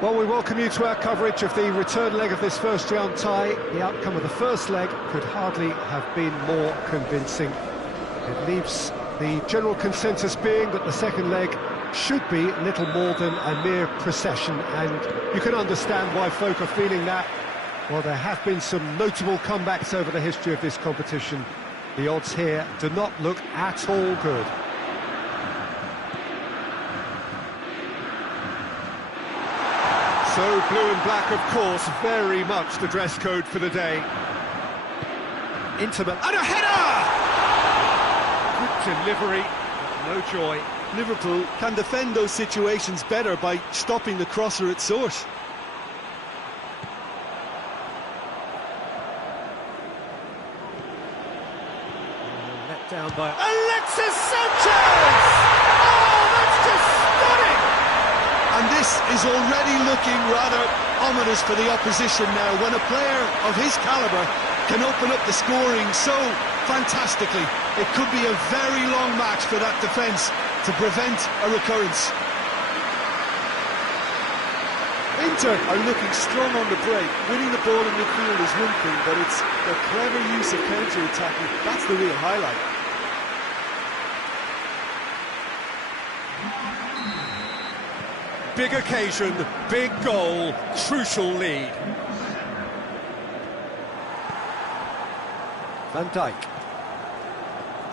Well, we welcome you to our coverage of the return leg of this first round tie. The outcome of the first leg could hardly have been more convincing. It leaves the general consensus being that the second leg should be little more than a mere procession, and you can understand why folk are feeling that. Well, there have been some notable comebacks over the history of this competition. The odds here do not look at all good. So, blue and black, of course, very much the dress code for the day. Inter Milan, and a header! Good delivery, no joy. Liverpool can defend those situations better by stopping the crosser at source. Let down by Alexis Sanchez! Oh, that's just stunning! And this is already looking rather ominous for the opposition now, when a player of his calibre can open up the scoring so fantastically. It could be a very long match for that defence to prevent a recurrence. Inter are looking strong on the break. Winning the ball in midfield is one thing, but it's their clever use of counter-attacking. That's the real highlight. Big occasion, big goal, crucial lead. Van Dijk.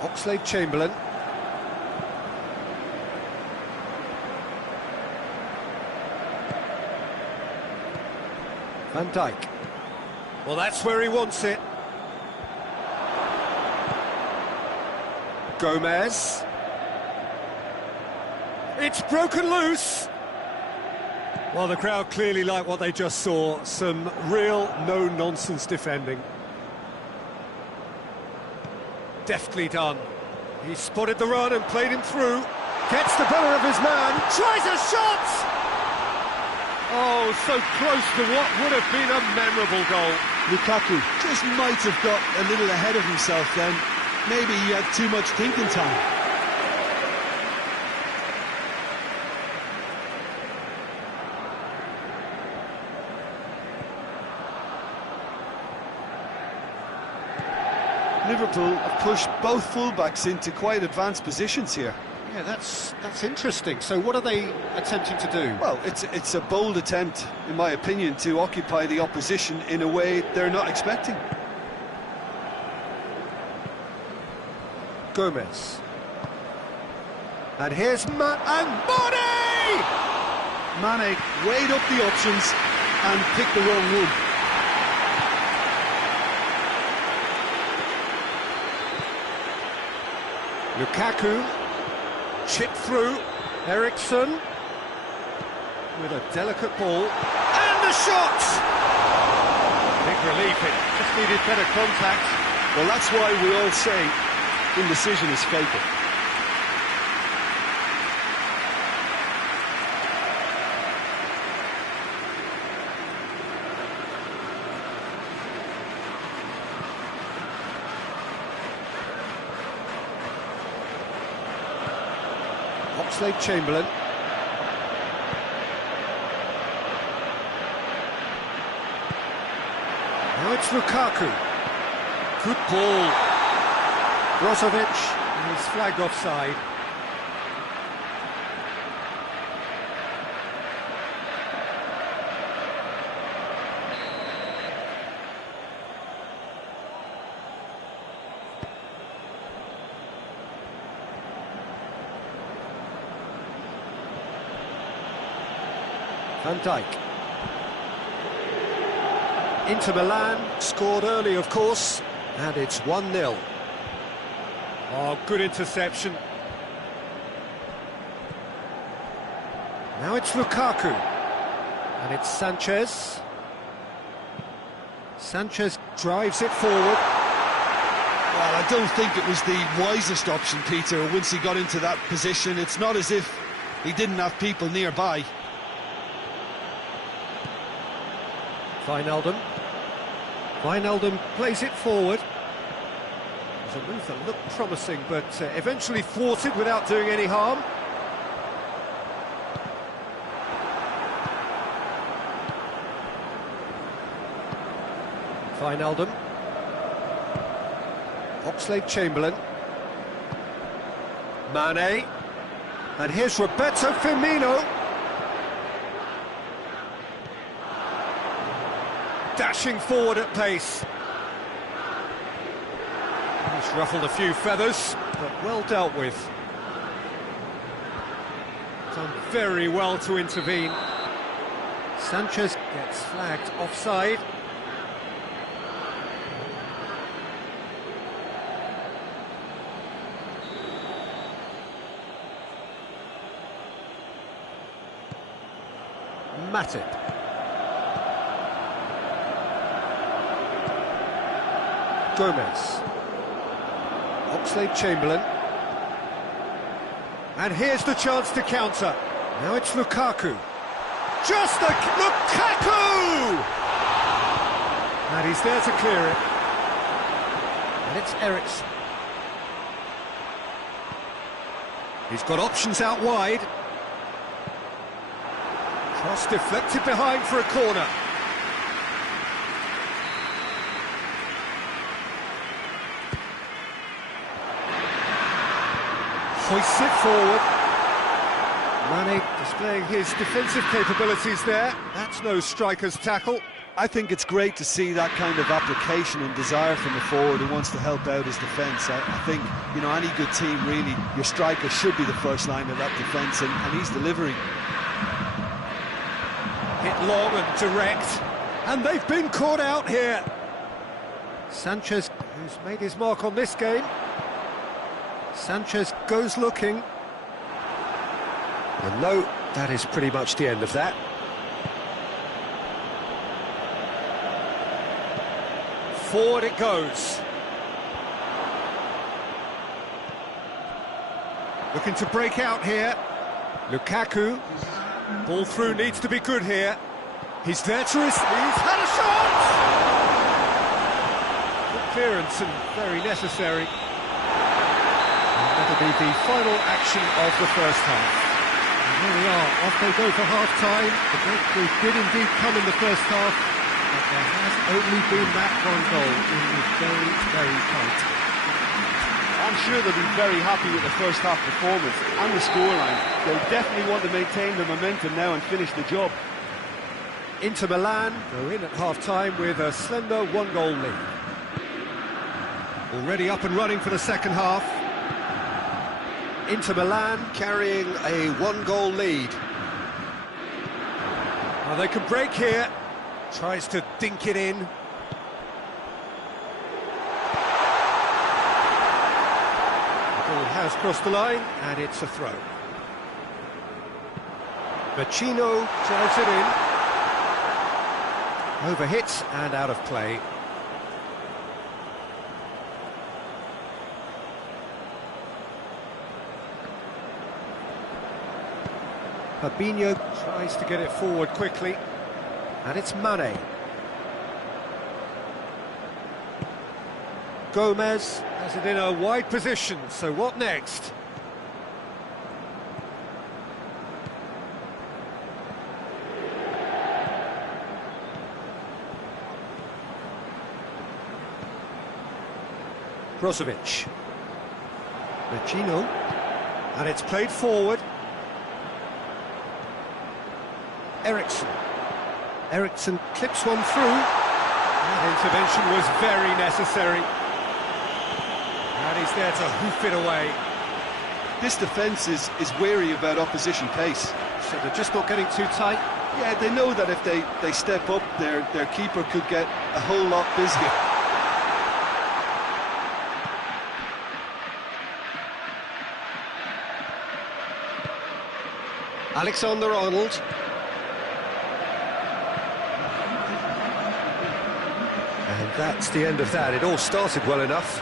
Oxlade-Chamberlain. Van Dijk. Well, that's where he wants it. Gomez. It's broken loose. Well, the crowd clearly like what they just saw. Some real no-nonsense defending. Deftly done. He spotted the run and played him through. Gets the better of his man. Tries a shot! Oh, so close to what would have been a memorable goal. Lukaku just might have got a little ahead of himself then. Maybe he had too much thinking time. Liverpool have pushed both fullbacks into quite advanced positions here. Yeah, that's interesting. So what are they attempting to do? Well, it's a bold attempt, in my opinion, to occupy the opposition in a way they're not expecting. Gomez. And here's and Mane! Mane weighed up the options and picked the wrong one. Lukaku, chip through, Eriksson, with a delicate ball, and the shot! Big relief, it just needed better contact. Well, that's why we all say indecision is fatal. Oxlade-Chamberlain. Now it's Lukaku. Good ball. Brozovic is flagged offside. Van Dijk. Inter Milan scored early, of course, and it's 1-0. Oh, good interception. Now it's Lukaku. And it's Sanchez. Sanchez drives it forward. Well, I don't think it was the wisest option, Peter, once he got into that position. It's not as if he didn't have people nearby. Wijnaldum plays it forward. It was a move that looked promising, but eventually thwarted without doing any harm. Wijnaldum. Oxlade-Chamberlain. Mane. And here's Roberto Firmino. Dashing forward at pace. He's ruffled a few feathers, but well dealt with. Done very well to intervene. Sanchez gets flagged offside. Matip. Gomez. Oxlade-Chamberlain. And here's the chance to counter. Now it's Lukaku. Just the Lukaku! And he's there to clear it. And it's Eriksen. He's got options out wide. Cross deflected behind for a corner. Hoists it forward. Mane displaying his defensive capabilities there. That's no striker's tackle. I think it's great to see that kind of application and desire from a forward who wants to help out his defence. I think, you know, any good team, really, your striker should be the first line of that defence, and he's delivering. Hit long and direct, and they've been caught out here. Sanchez, who's made his mark on this game. Sanchez goes looking. And no, that is pretty much the end of that. Forward it goes. Looking to break out here. Lukaku. Ball through needs to be good here. He's there to he's had a shot! Good clearance and very necessary. And that'll be the final action of the first half. And here we are, off they go for half-time. The breakthrough did indeed come in the first half, but there has only been that one goal. It was very, very tight. I'm sure they'll be very happy with the first half performance and the scoreline. They'll definitely want to maintain the momentum now and finish the job. Inter Milan go in at half-time with a slender one-goal lead. Already up and running for the second half. Inter Milan carrying a one-goal lead. Now they can break here. Tries to dink it in. Has crossed the line, and it's a throw. Vecino drives it in. Overhits and out of play. Fabinho tries to get it forward quickly, and it's Mane. Gomez has it in a wide position, so what next? Brozovic. Vecino. And it's played forward. Eriksen. Eriksen clips one through. That intervention was very necessary. And he's there to hoof it away. This defence is wary about opposition pace. So they're just not getting too tight? Yeah, they know that if they step up, their keeper could get a whole lot busier. Alexander-Arnold. And that's the end of that. It all started well enough.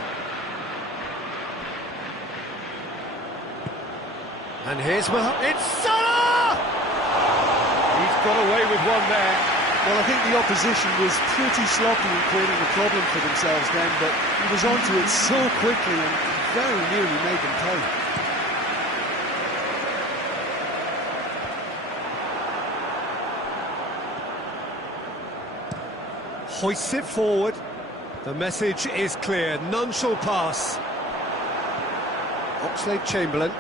And here's it's Salah! He's got away with one there. Well, I think the opposition was pretty sloppy in creating a problem for themselves then, but he was onto it so quickly and very nearly made them pay. Hoists it forward. The message is clear, none shall pass. Oxlade-Chamberlain,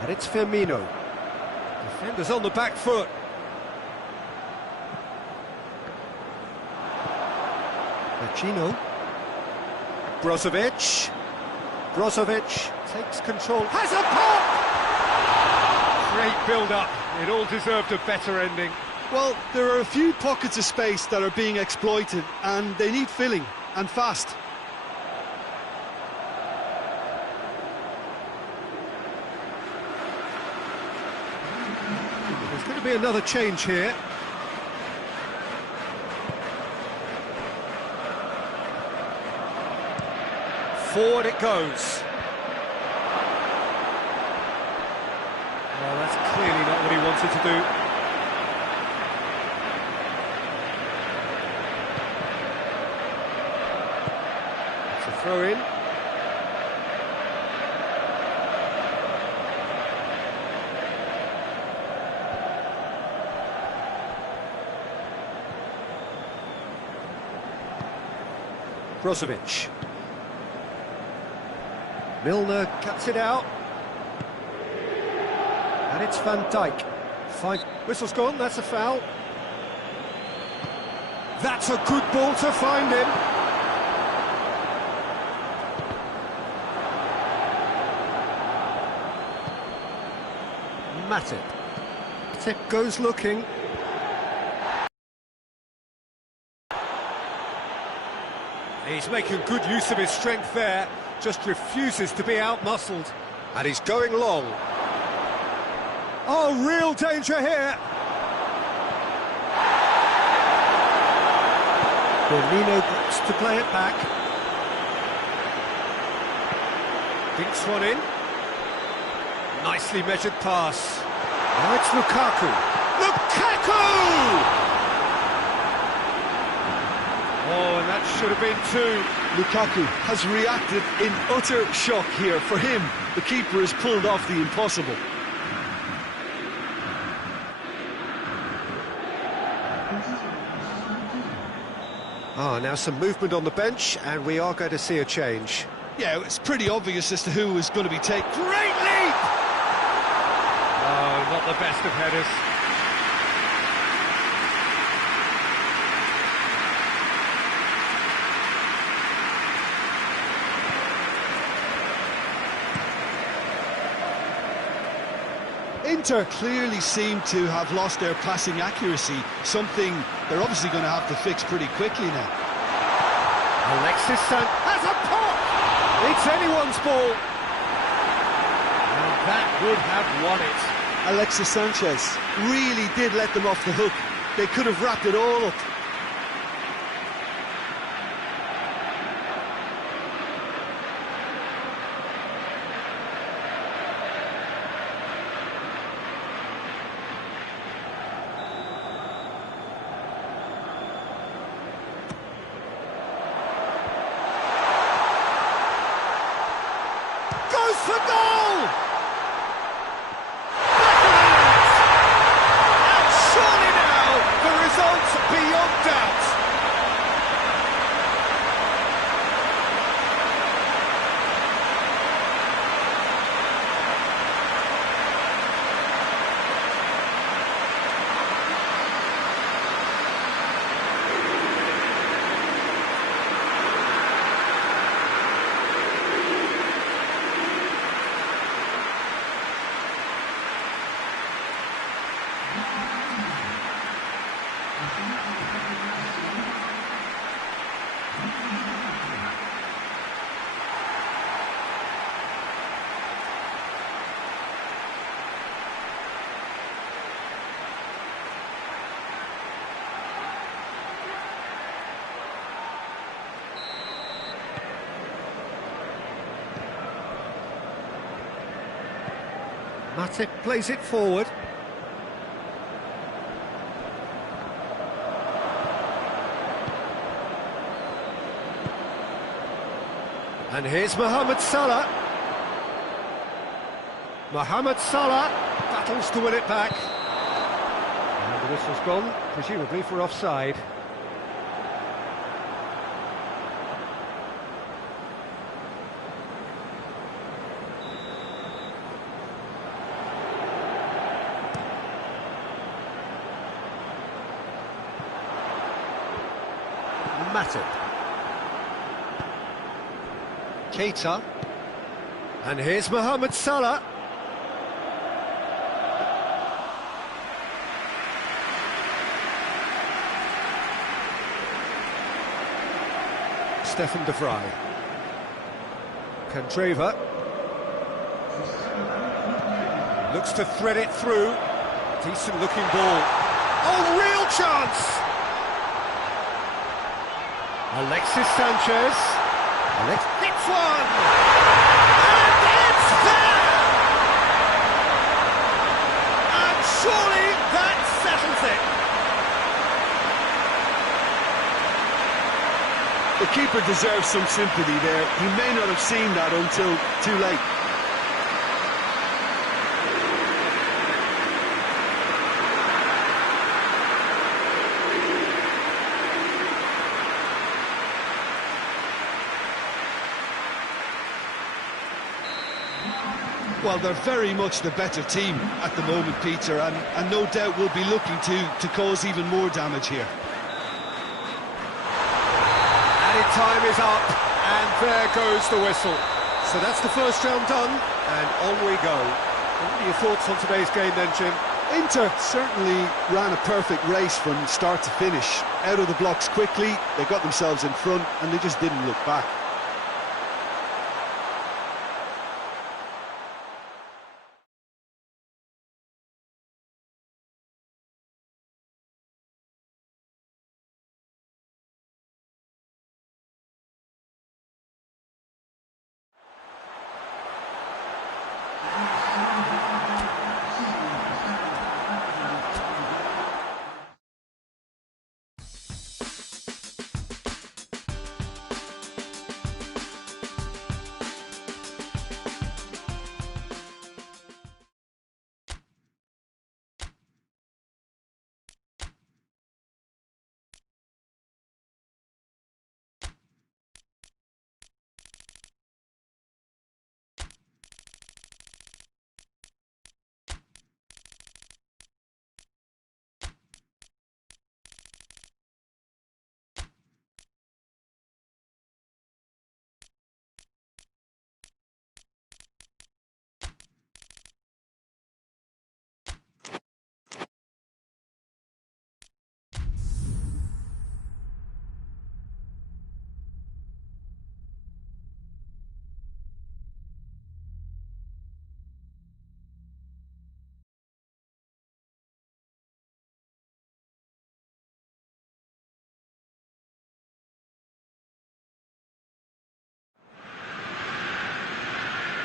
and it's Firmino. Defenders on the back foot. Vecino. Brozovic. Brozovic takes control, has a pop! Great build-up, it all deserved a better ending. Well, there are a few pockets of space that are being exploited, and they need filling, and fast. There's going to be another change here. Forward it goes. Well, that's clearly not what he wanted to do. It's a throw-in. Brozovic. Milner cuts it out. And it's Van Dijk. Whistle's gone, that's a foul. That's a good ball to find him. Matip. Matip goes looking. He's making good use of his strength there. Just refuses to be out-muscled. And he's going long. Oh, real danger here. Firmino gets to play it back. Dinks one in. Nicely measured pass. Now it's Lukaku. Lukaku! Oh, and that should have been two. Lukaku has reacted in utter shock here. For him, the keeper has pulled off the impossible. Now some movement on the bench, and we are going to see a change. Yeah, it's pretty obvious as to who was going to be taken. Great leap! Oh, not the best of headers. Inter clearly seem to have lost their passing accuracy, something they're obviously going to have to fix pretty quickly now. Alexis has a pop! It's anyone's ball. And that would have won it. Alexis Sanchez really did let them off the hook. They could have wrapped it all up. Goes for goal! And surely now, the result's beyond doubt. Matip plays it forward. And here's Mohamed Salah. Mohamed Salah battles to win it back. And the whistle's gone, presumably for offside. Matip. Keita. And here's Mohamed Salah. Stefan de Vrij. Candreva. Looks to thread it through. Decent looking ball. Oh, real chance! Alexis Sanchez. Hits one! And it's there! And surely that settles it. The keeper deserves some sympathy there. He may not have seen that until too late. Well, they're very much the better team at the moment, Peter, and no doubt will be looking to cause even more damage here. Added time is up, and there goes the whistle. So that's the first round done, and on we go. What are your thoughts on today's game then, Jim? Inter certainly ran a perfect race from start to finish. Out of the blocks quickly, they got themselves in front, and they just didn't look back.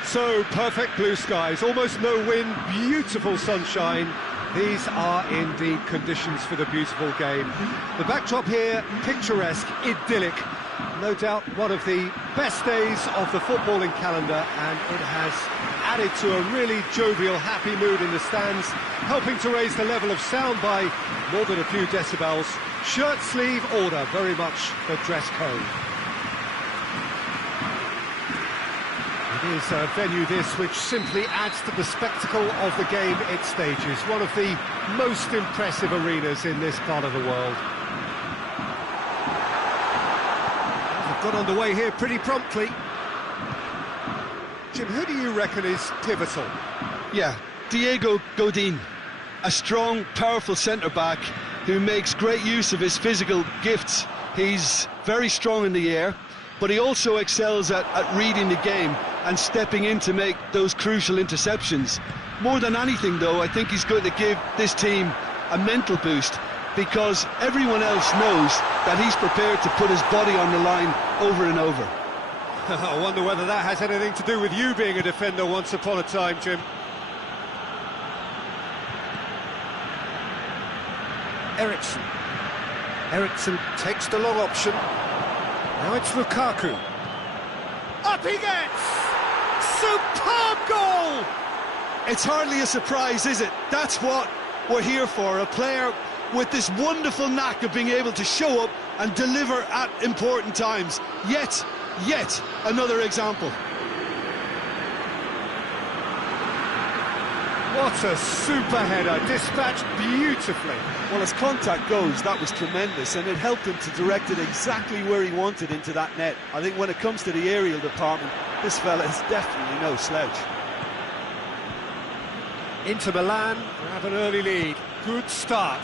So, perfect blue skies, almost no wind, beautiful sunshine. These are indeed conditions for the beautiful game. The backdrop here, picturesque, idyllic. No doubt one of the best days of the footballing calendar, and it has added to a really jovial, happy mood in the stands, helping to raise the level of sound by more than a few decibels. Shirt sleeve order, very much the dress code. It is a venue this which simply adds to the spectacle of the game it stages. One of the most impressive arenas in this part of the world. They've got underway here pretty promptly. Jim, who do you reckon is pivotal? Yeah, Diego Godin, a strong, powerful centre-back who makes great use of his physical gifts. He's very strong in the air, but he also excels at reading the game and stepping in to make those crucial interceptions. More than anything, though, I think he's going to give this team a mental boost, because everyone else knows that he's prepared to put his body on the line over and over. I wonder whether that has anything to do with you being a defender once upon a time, Jim. Eriksson takes the long option. Now it's Lukaku. Up he gets! Superb goal! It's hardly a surprise, is it? That's what we're here for, a player with this wonderful knack of being able to show up and deliver at important times. Yet another example. What a super header, dispatched beautifully. Well, as contact goes, that was tremendous, and it helped him to direct it exactly where he wanted into that net. I think when it comes to the aerial department, this fella is definitely no slouch. Inter Milan grab an early lead. Good start.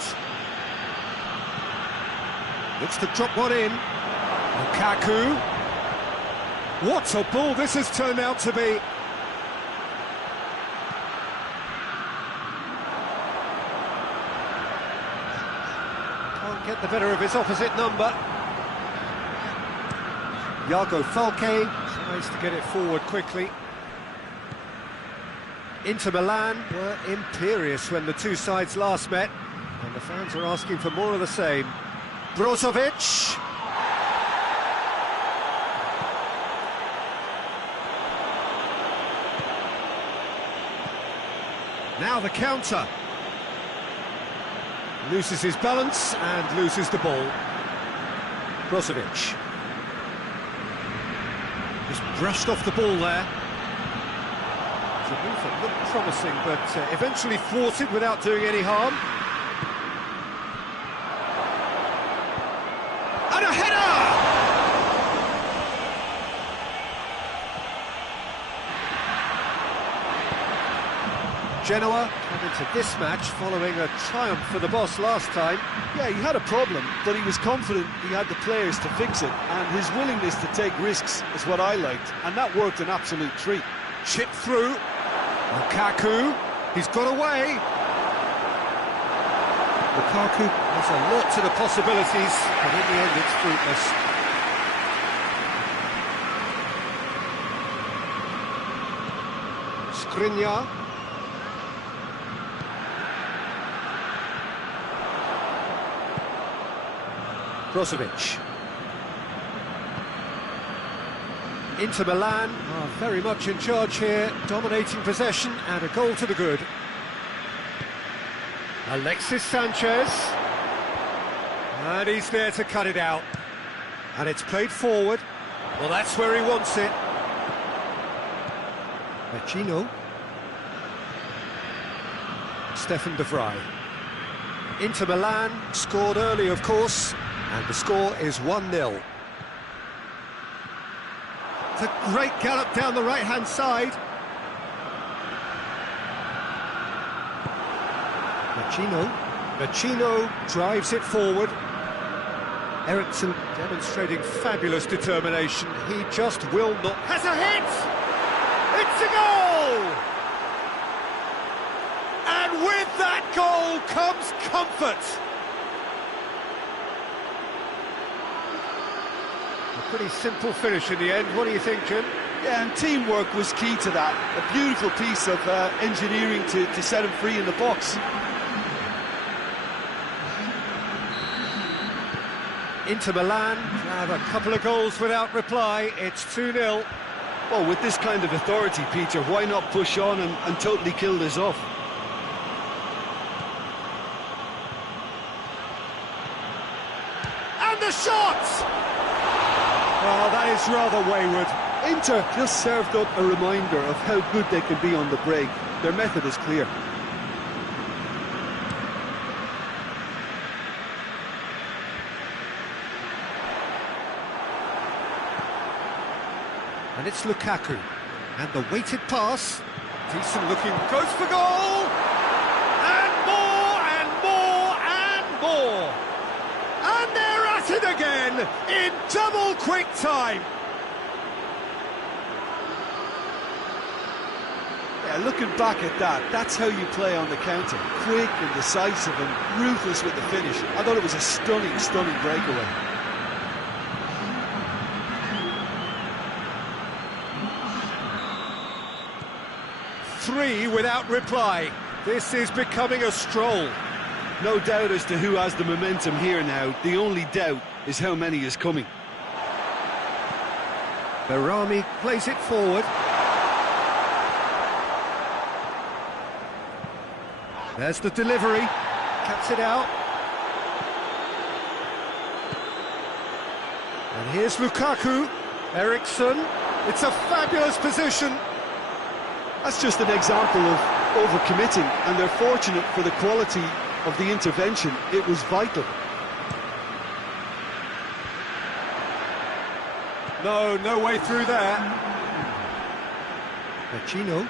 Looks to drop one in. Lukaku. What a ball this has turned out to be. Can't get the better of his opposite number. Iago Falque tries to get it forward quickly. Inter Milan were imperious when the two sides last met, and the fans are asking for more of the same. Brozovic. Now the counter. Loses his balance and loses the ball. Brozovic. Just brushed off the ball there. It's a move that looked promising, but eventually thwarted without doing any harm. And a header! Genoa come into this match following a triumph for the boss last time. Yeah, he had a problem, but he was confident he had the players to fix it, and his willingness to take risks is what I liked, and that worked an absolute treat. Chip through. Lukaku, he's got away. Lukaku has a lot to the possibilities, but in the end it's fruitless. Skriniar. Brozovic. Inter Milan are very much in charge here, dominating possession and a goal to the good. Alexis Sanchez. And he's there to cut it out. And it's played forward. Well, that's where he wants it. Vecino. Stefan de Vrij. Inter Milan scored early, of course, and the score is 1-0. It's a great gallop down the right-hand side. Vecino drives it forward. Eriksson demonstrating fabulous determination. He just will not... Has a hit! It's a goal! And with that goal comes comfort. A pretty simple finish in the end. What do you think, Jim? Yeah, and teamwork was key to that. A beautiful piece of engineering to set him free in the box. Inter Milan have a couple of goals without reply. It's 2-0. Well, with this kind of authority, Peter, why not push on and totally kill this off? And the shot! Oh, that is rather wayward. Inter just served up a reminder of how good they can be on the break. Their method is clear. And it's Lukaku. And the weighted pass. Decent looking. Goes for goal! And more, and more, and more! And they're at it again in double quick time. Yeah, looking back at that, that's how you play on the counter. Quick and decisive and ruthless with the finish. I thought it was a stunning, stunning breakaway. Three without reply. This is becoming a stroll. No doubt as to who has the momentum here now. The only doubt is how many is coming. Berami plays it forward. There's the delivery. Cuts it out. And here's Lukaku. Eriksson. It's a fabulous position. That's just an example of overcommitting, and they're fortunate for the quality of the intervention. It was vital. No way through there. Vecino.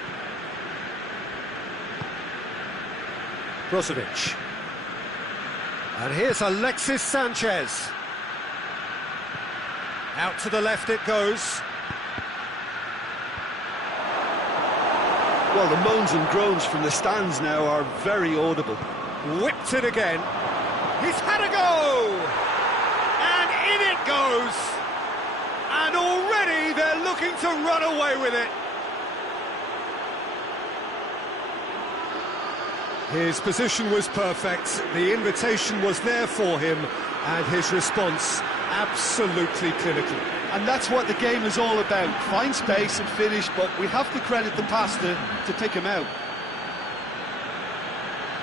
Brozovic. And here's Alexis Sanchez. Out to the left it goes. Well, the moans and groans from the stands now are very audible. Whipped it again. He's had a go! And in it goes! And already they're looking to run away with it. His position was perfect, the invitation was there for him, and his response absolutely clinical. And that's what the game is all about. Find space and finish, but we have to credit the pass to pick him out.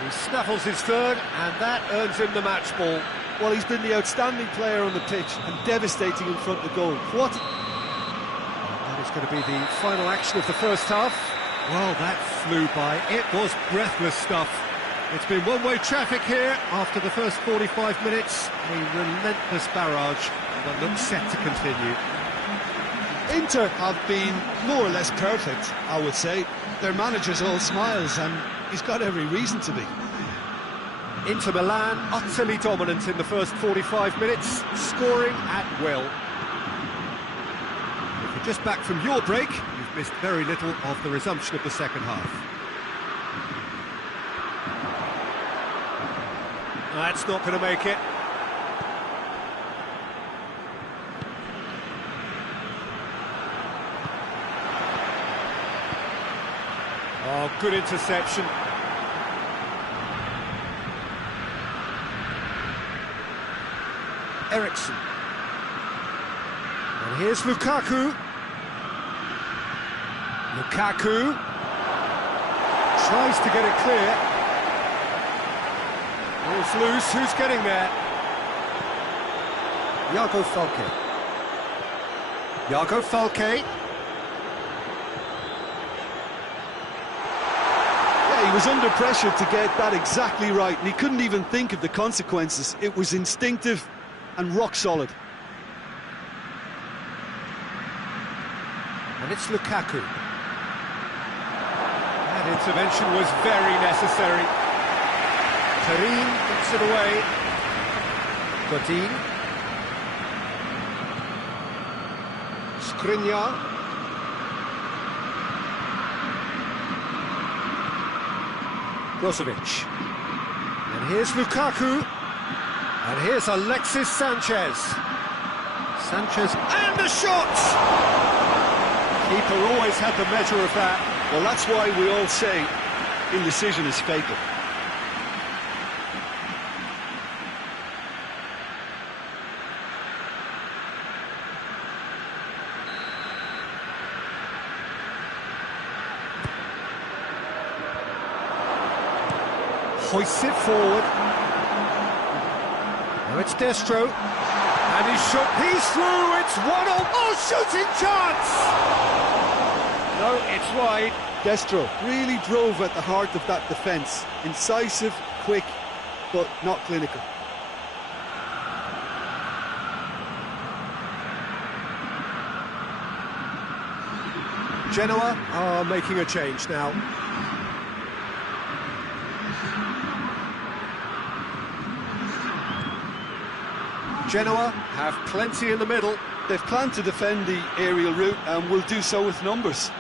He snaffles his third, and that earns him the match ball. Well, he's been the outstanding player on the pitch and devastating in front of goal. What? That is going to be the final action of the first half. Well, that flew by. It was breathless stuff. It's been one-way traffic here after the first 45 minutes. A relentless barrage, but looks set to continue. Inter have been more or less perfect, I would say. Their manager's all smiles, and he's got every reason to be. Inter Milan, utterly dominant in the first 45 minutes, scoring at will. If you're just back from your break, you've missed very little of the resumption of the second half. That's not going to make it. Oh, good interception. Eriksson. And here's Lukaku. Lukaku tries to get it clear. It's loose, who's getting there? Iago Falque. Iago Falque. Yeah, he was under pressure to get that exactly right, and he couldn't even think of the consequences. It was instinctive and rock solid. And it's Lukaku. That intervention was very necessary. Karim gets it away. Godin. Skriniar. Brozovic. And here's Lukaku. And here's Alexis Sanchez. Sanchez, and the shot! Keeper always had the measure of that. Well, that's why we all say indecision is fatal. Hoists it forward. Now it's Destro. And he's through, it's 1-0. Oh, shooting chance! No, it's wide. Destro really drove at the heart of that defence. Incisive, quick, but not clinical. Genoa are making a change now. Genoa have plenty in the middle. They've planned to defend the aerial route and will do so with numbers.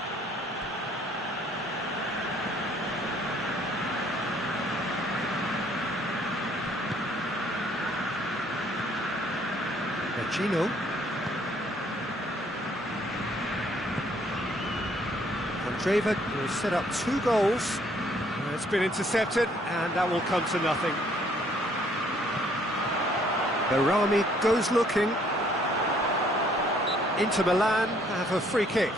Vecino. Andreva will set up 2 goals. It's been intercepted, and that will come to nothing. Berami goes looking. Inter Milan have a free kick.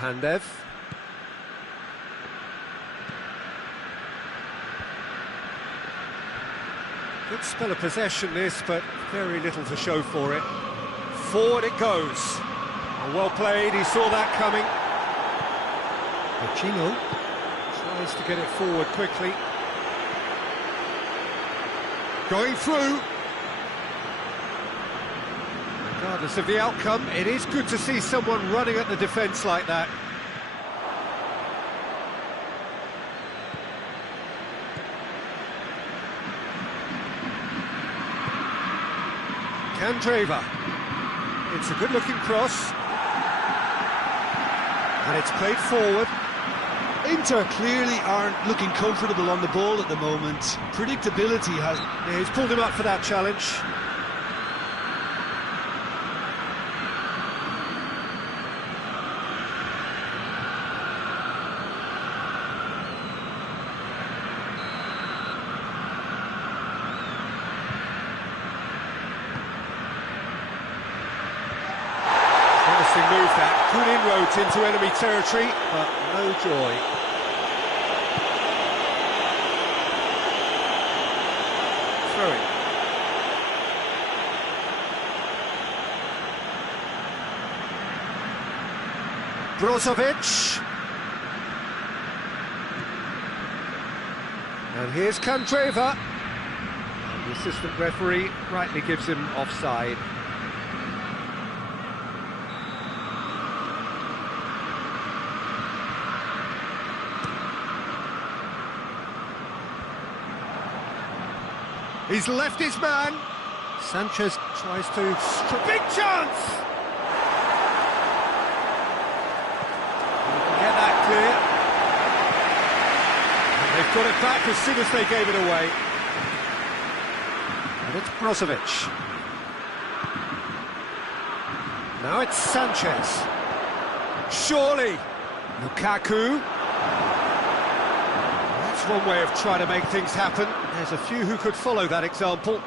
Pandev. Good spell of possession this, but very little to show for it. Forward it goes. Oh, well played, he saw that coming. Pacino tries to get it forward quickly. Going through. Regardless of the outcome, it is good to see someone running at the defence like that. Candreva. It's a good-looking cross. And it's played forward. Inter clearly aren't looking comfortable on the ball at the moment. Predictability has... Yeah, he's pulled him up for that challenge. Move that, good inroads into enemy territory, but no joy. Throwing. Brozovic. And here's Candreva. And the assistant referee rightly gives him offside. He's left his man. Sanchez tries to... Big chance! Get that clear. And they've got it back as soon as they gave it away. And it's Brozovic. Now it's Sanchez. Surely. Lukaku. That's one way of trying to make things happen. There's a few who could follow that example.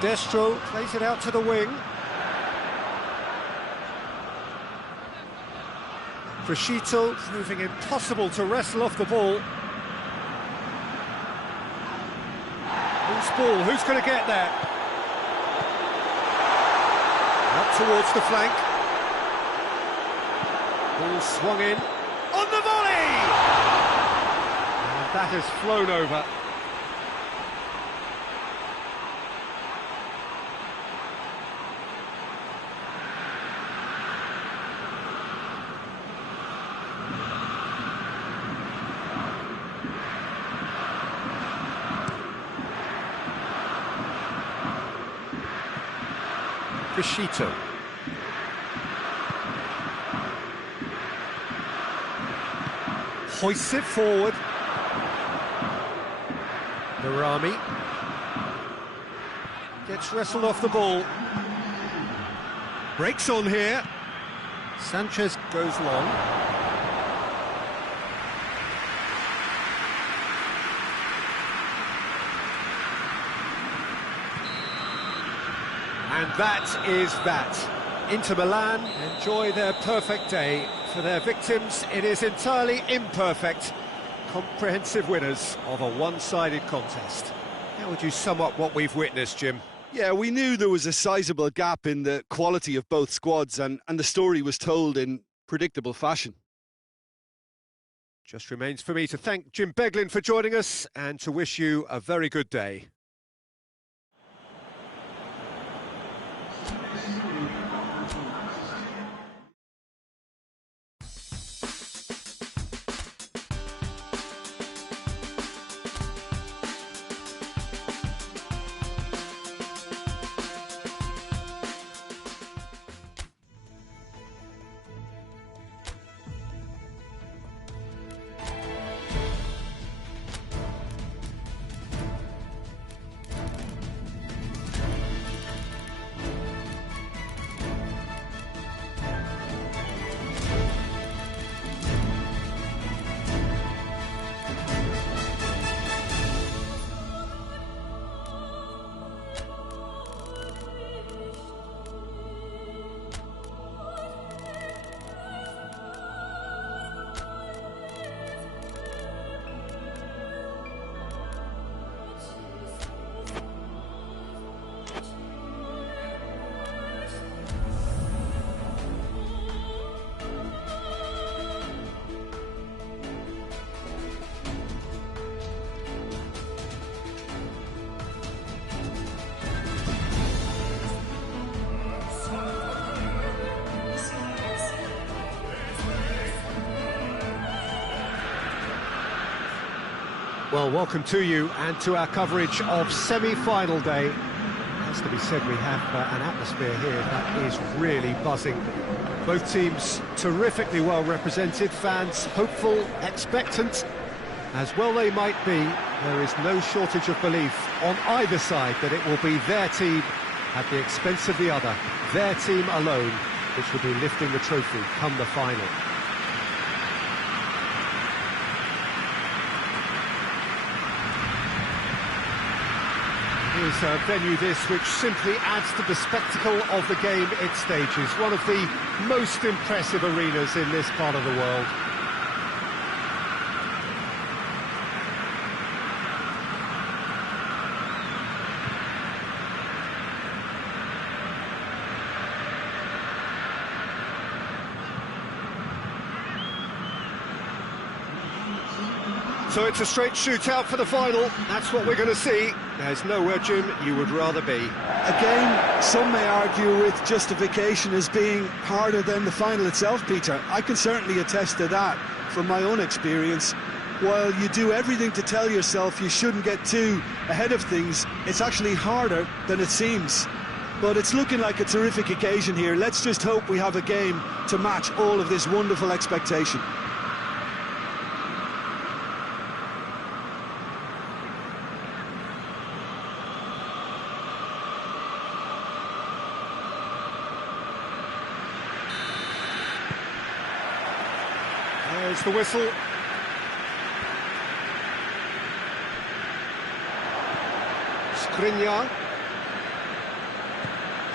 Destro plays it out to the wing. Crescito proving impossible to wrestle off the ball. Who's ball? Who's going to get there? Up towards the flank. Ball swung in. On the volley! And that has flown over. Crescito. Hoists it forward. Narami gets wrestled off the ball. Breaks on here. Sanchez goes long. And that is that. Inter Milan enjoy their perfect day. For their victims, it is entirely imperfect. Comprehensive winners of a one-sided contest. How would you sum up what we've witnessed, Jim? Yeah, we knew there was a sizable gap in the quality of both squads, and the story was told in predictable fashion. Just remains for me to thank Jim Beglin for joining us and to wish you a very good day. Well, welcome to you and to our coverage of semi-final day. It has to be said, we have an atmosphere here that is really buzzing. Both teams terrifically well represented, fans hopeful, expectant. As well they might be, there is no shortage of belief on either side that it will be their team at the expense of the other, their team alone, which will be lifting the trophy come the final. Here's a venue this which simply adds to the spectacle of the game it stages. One of the most impressive arenas in this part of the world. So it's a straight shootout for the final. That's what we're going to see. There's nowhere, Jim, you would rather be. Again, some may argue with justification as being harder than the final itself, Peter. I can certainly attest to that from my own experience. While you do everything to tell yourself you shouldn't get too ahead of things, it's actually harder than it seems. But it's looking like a terrific occasion here. Let's just hope we have a game to match all of this wonderful expectation. There's the whistle.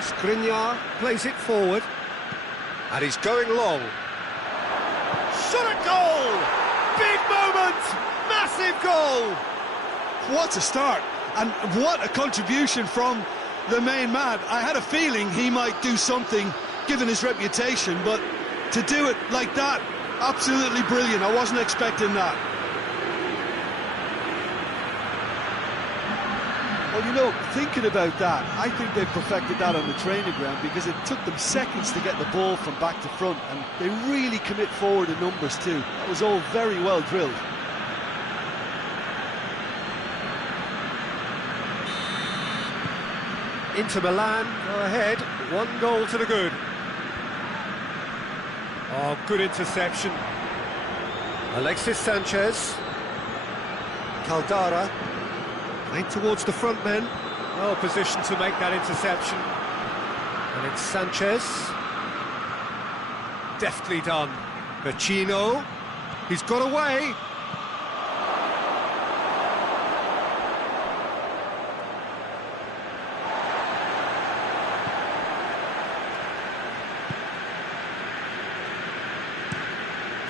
Skriniar plays it forward. And he's going long. Shot at goal! Big moment! Massive goal! What a start, and what a contribution from the main man. I had a feeling he might do something, given his reputation, but to do it like that, absolutely brilliant. I wasn't expecting that. Well, you know, thinking about that, I think they perfected that on the training ground because it took them seconds to get the ball from back to front, and they really commit forward in numbers too. It was all very well drilled. Inter Milan go ahead, 1 to the good. Oh, good interception. Alexis Sanchez. Caldara. Playing towards the front men. Well positioned to make that interception. And it's Sanchez. Deftly done. Vecino. He's got away.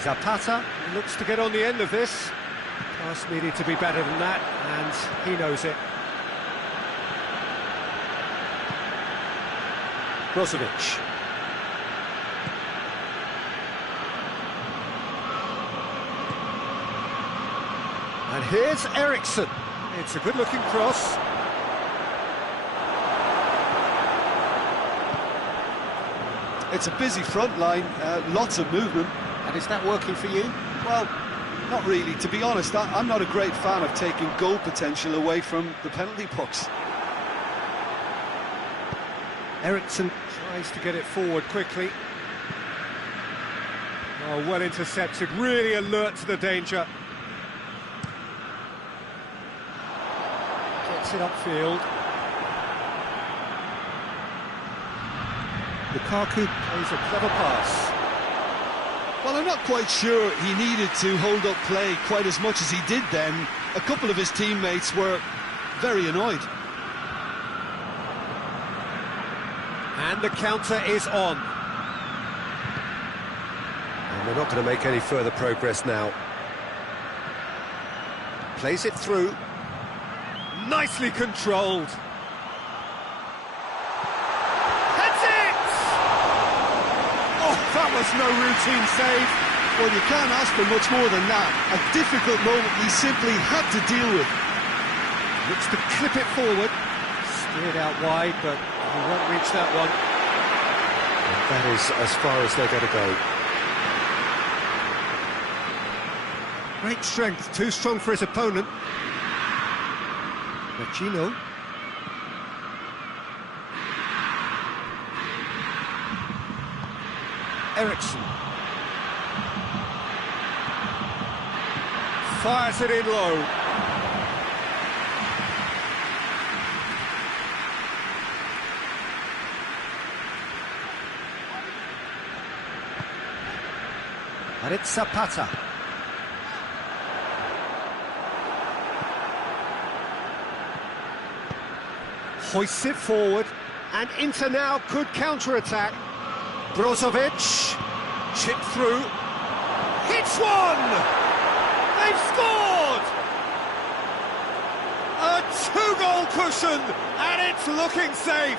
Zapata looks to get on the end of this. Pass needed to be better than that, and he knows it. Brozovic. And here's Eriksson. It's a good-looking cross. It's a busy front line, lots of movement. And is that working for you? Well, not really. To be honest, I'm not a great fan of taking goal potential away from the penalty box. Eriksson tries to get it forward quickly. Oh, well intercepted, really alert to the danger. Gets it upfield. Lukaku plays a clever pass. Well, I'm not quite sure he needed to hold up play quite as much as he did then. A couple of his teammates were very annoyed. And the counter is on. And they're not going to make any further progress now. Plays it through. Nicely controlled. That was no routine save. Well, you can't ask for much more than that. A difficult moment he simply had to deal with. Looks to clip it forward. Steered out wide, but he won't reach that one. And that is as far as they're going to go. Great strength, too strong for his opponent. Vecino. Ericsson. Fires it in low. And it's Zapata. Hoists it forward, and Inter now could counter-attack. Brozovic, chip through, hits one! They've scored! A two-goal cushion, and it's looking safe.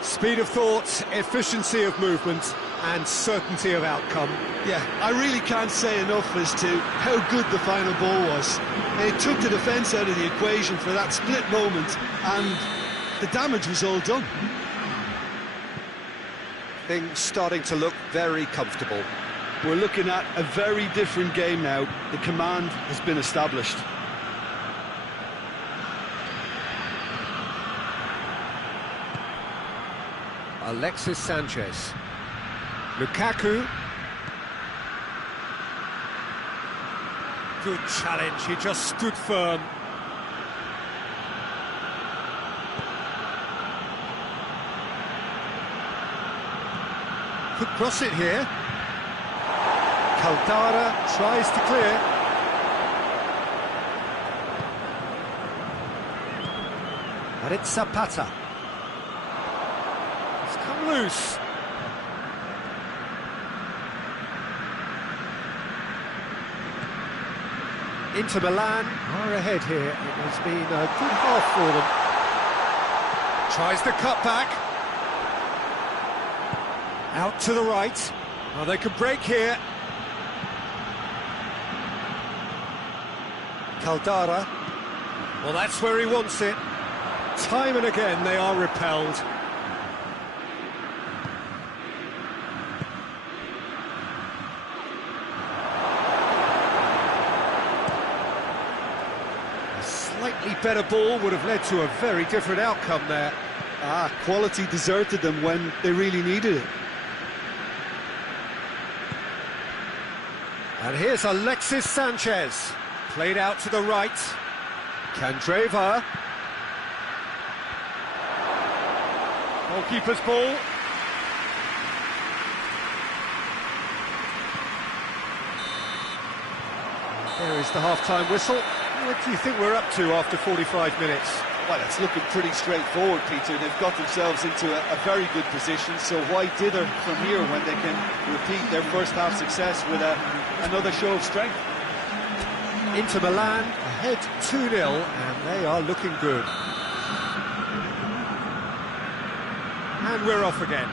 Speed of thought, efficiency of movement, and certainty of outcome. Yeah, I really can't say enough as to how good the final ball was. It took the defence out of the equation for that split moment, and the damage was all done. Things starting to look very comfortable. We're looking at a very different game now. The command has been established. Alexis Sanchez. Lukaku. Good challenge, he just stood firm. Could cross it here. Caldara tries to clear. And it's Zapata. It's come loose. Inter Milan are ahead here. It has been a good half for them. Tries the cut back. Out to the right. Oh, they could break here. Caldara. Well, that's where he wants it. Time and again they are repelled. A slightly better ball would have led to a very different outcome there. Quality deserted them when they really needed it. And here's Alexis Sanchez. Played out to the right. Candreva. Goalkeeper's ball. There is the half-time whistle. What do you think we're up to after 45 minutes? Well, it's looking pretty straightforward, Peter. They've got themselves into a very good position, so why dither from here when they can repeat their first half success with another show of strength? Inter Milan ahead 2-0, and they are looking good. And we're off again.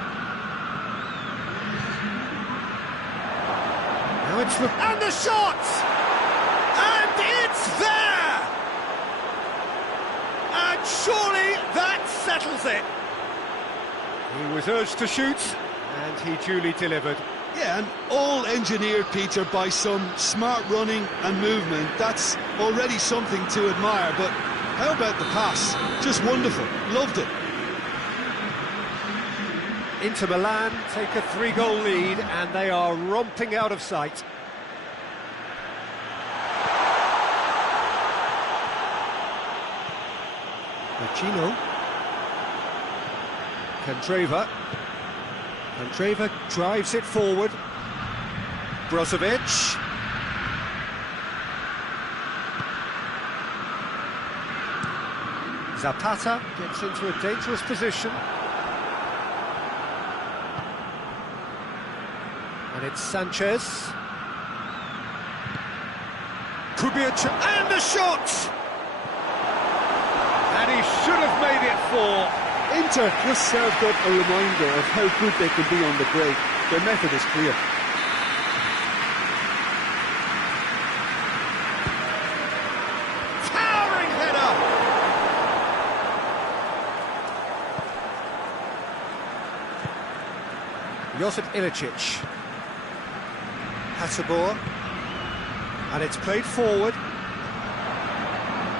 Now it's and the shot! And it's there! And surely that settles it. He was urged to shoot, and he duly delivered. Yeah, and all engineered, Peter, by some smart running and movement. That's already something to admire, but how about the pass? Just wonderful. Loved it. Inter Milan take a 3-goal lead, and they are romping out of sight. Vecino. Candreva. Candreva drives it forward. Brozovic. Zapata gets into a dangerous position. And it's Sanchez. Could be a and the shot! And he should have made it 4. Inter just served up a reminder of how good they can be on the break. Their method is clear. Towering header! Josip Ilicic. Hateboer. And it's played forward.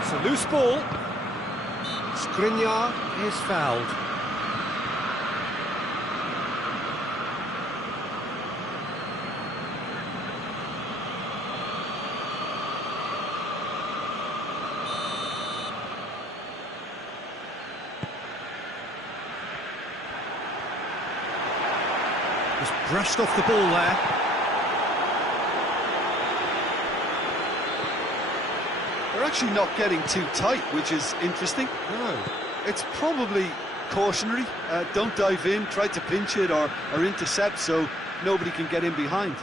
It's a loose ball. Skriniar is fouled. Just brushed off the ball there. They're actually not getting too tight, which is interesting. No. It's probably cautionary. Don't dive in, try to pinch it or intercept so nobody can get in behind.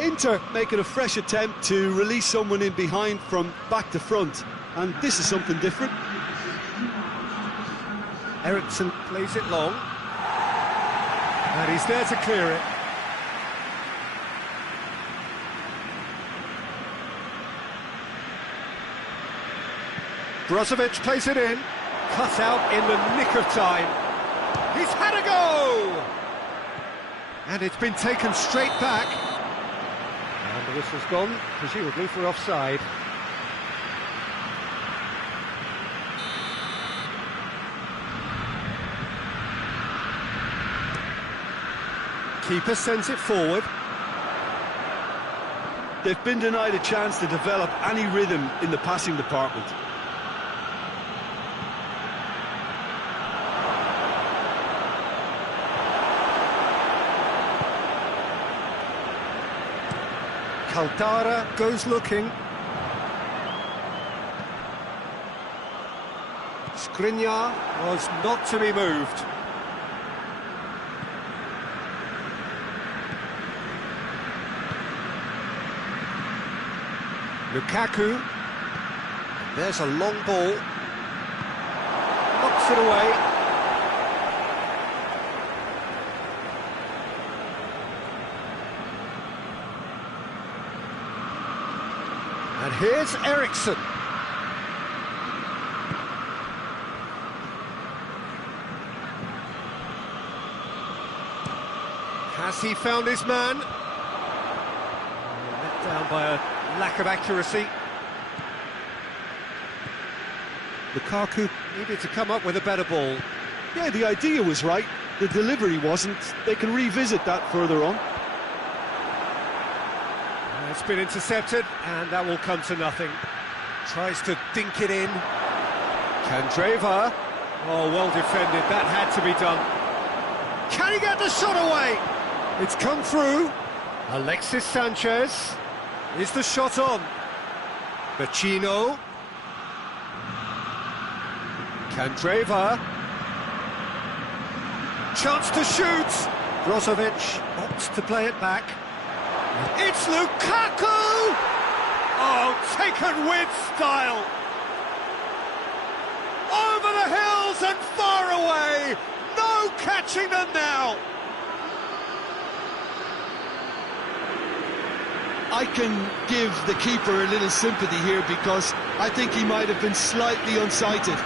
Inter making a fresh attempt to release someone in behind from back to front, and this is something different. Eriksson plays it long. And he's there to clear it. Brozovic plays it in. Cut out in the nick of time. He's had a go! And it's been taken straight back. And the whistle's gone, presumably for offside. Keeper sends it forward. They've been denied a chance to develop any rhythm in the passing department. Caldara goes looking. Skriniar was not to be moved. Lukaku. There's a long ball. Knocks it away. And here's Eriksson. Has he found his man? Let down by a lack of accuracy. Lukaku needed to come up with a better ball. Yeah, the idea was right, the delivery wasn't. They can revisit that further on. It's been intercepted, and that will come to nothing. Tries to dink it in. Candreva. Oh, well defended, that had to be done. Can he get the shot away? It's come through. Alexis Sanchez. Is the shot on? Vecino. Candreva. Chance to shoot. Brozovic opts to play it back. It's Lukaku! Oh, taken with style. Over the hills and far away. No catching them now. I can give the keeper a little sympathy here because I think he might have been slightly unsighted.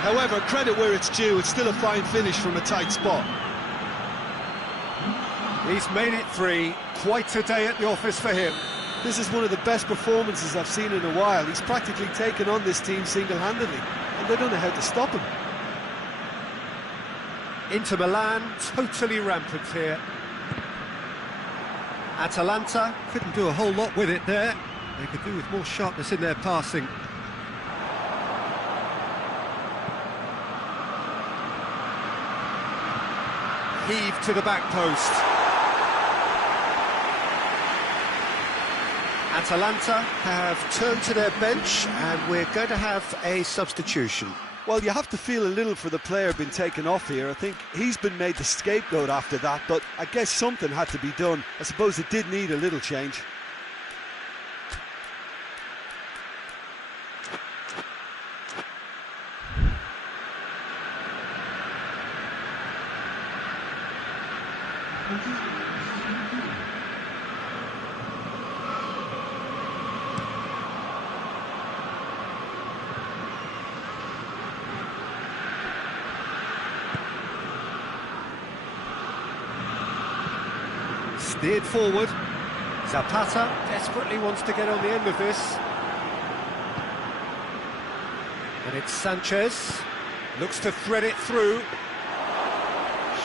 However, credit where it's due, it's still a fine finish from a tight spot. He's made it 3. Quite a day at the office for him. This is one of the best performances I've seen in a while. He's practically taken on this team single-handedly, and they don't know how to stop him. Inter Milan, totally rampant here. Atalanta couldn't do a whole lot with it there. They could do with more sharpness in their passing. Heave to the back post. Atalanta have turned to their bench, and we're going to have a substitution. Well, you have to feel a little for the player being taken off here. I think he's been made the scapegoat after that, but I guess something had to be done. I suppose it did need a little change. steered forward. Zapata desperately wants to get on the end of this. And it's Sanchez. Looks to thread it through.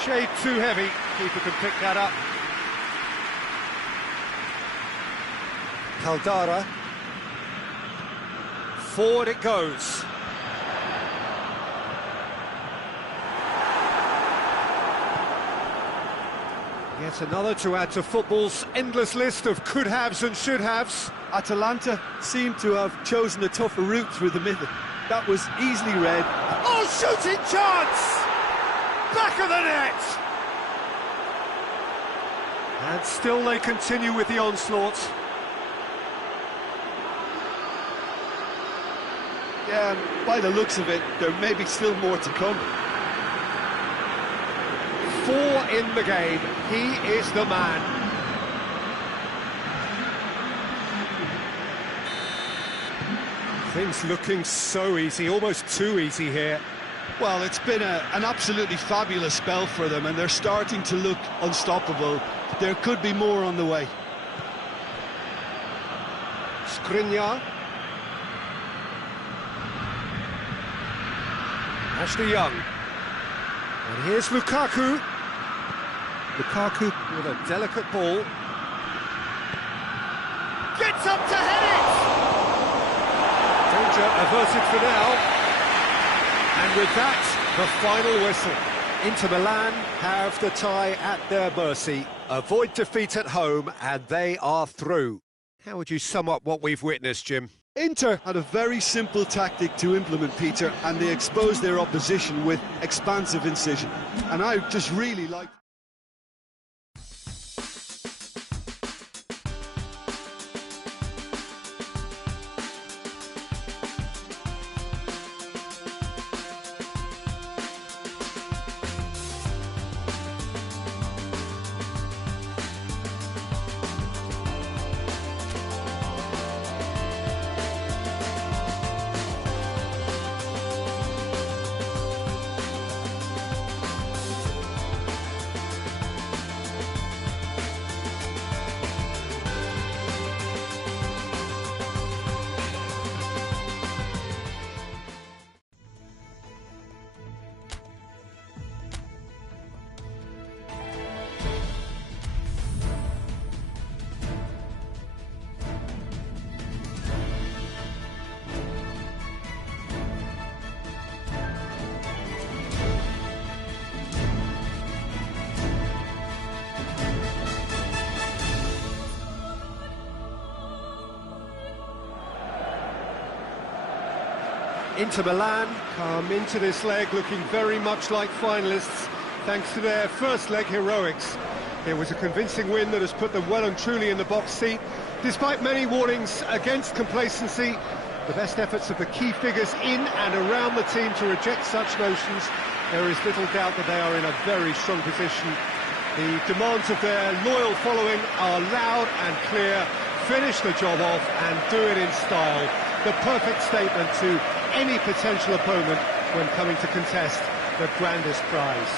Shade too heavy. Keeper can pick that up. Caldara. Forward it goes. Yet another to add to football's endless list of could-haves and should-haves. Atalanta seem to have chosen a tougher route through the middle. That was easily read. Oh, shooting chance! Back of the net! And still they continue with the onslaught. Yeah, by the looks of it, there may be still more to come. 4 in the game. He is the man. Things looking so easy, almost too easy here. Well, it's been an absolutely fabulous spell for them, and they're starting to look unstoppable. There could be more on the way. Skriniar. Ashley Young. And here's Lukaku. Lukaku with a delicate ball. Gets up to head it! Danger averted for now. And with that, the final whistle. Inter Milan have the tie at their mercy. Avoid defeat at home, and they are through. How would you sum up what we've witnessed, Jim? Inter had a very simple tactic to implement, Peter, and they exposed their opposition with expansive incision. And I just really like... Inter Milan come into this leg looking very much like finalists, thanks to their first leg heroics. It was a convincing win that has put them well and truly in the box seat. Despite many warnings against complacency, the best efforts of the key figures in and around the team to reject such notions, there is little doubt that they are in a very strong position. The demands of their loyal following are loud and clear. Finish the job off and do it in style. The perfect statement to any potential opponent when coming to contest the grandest prize.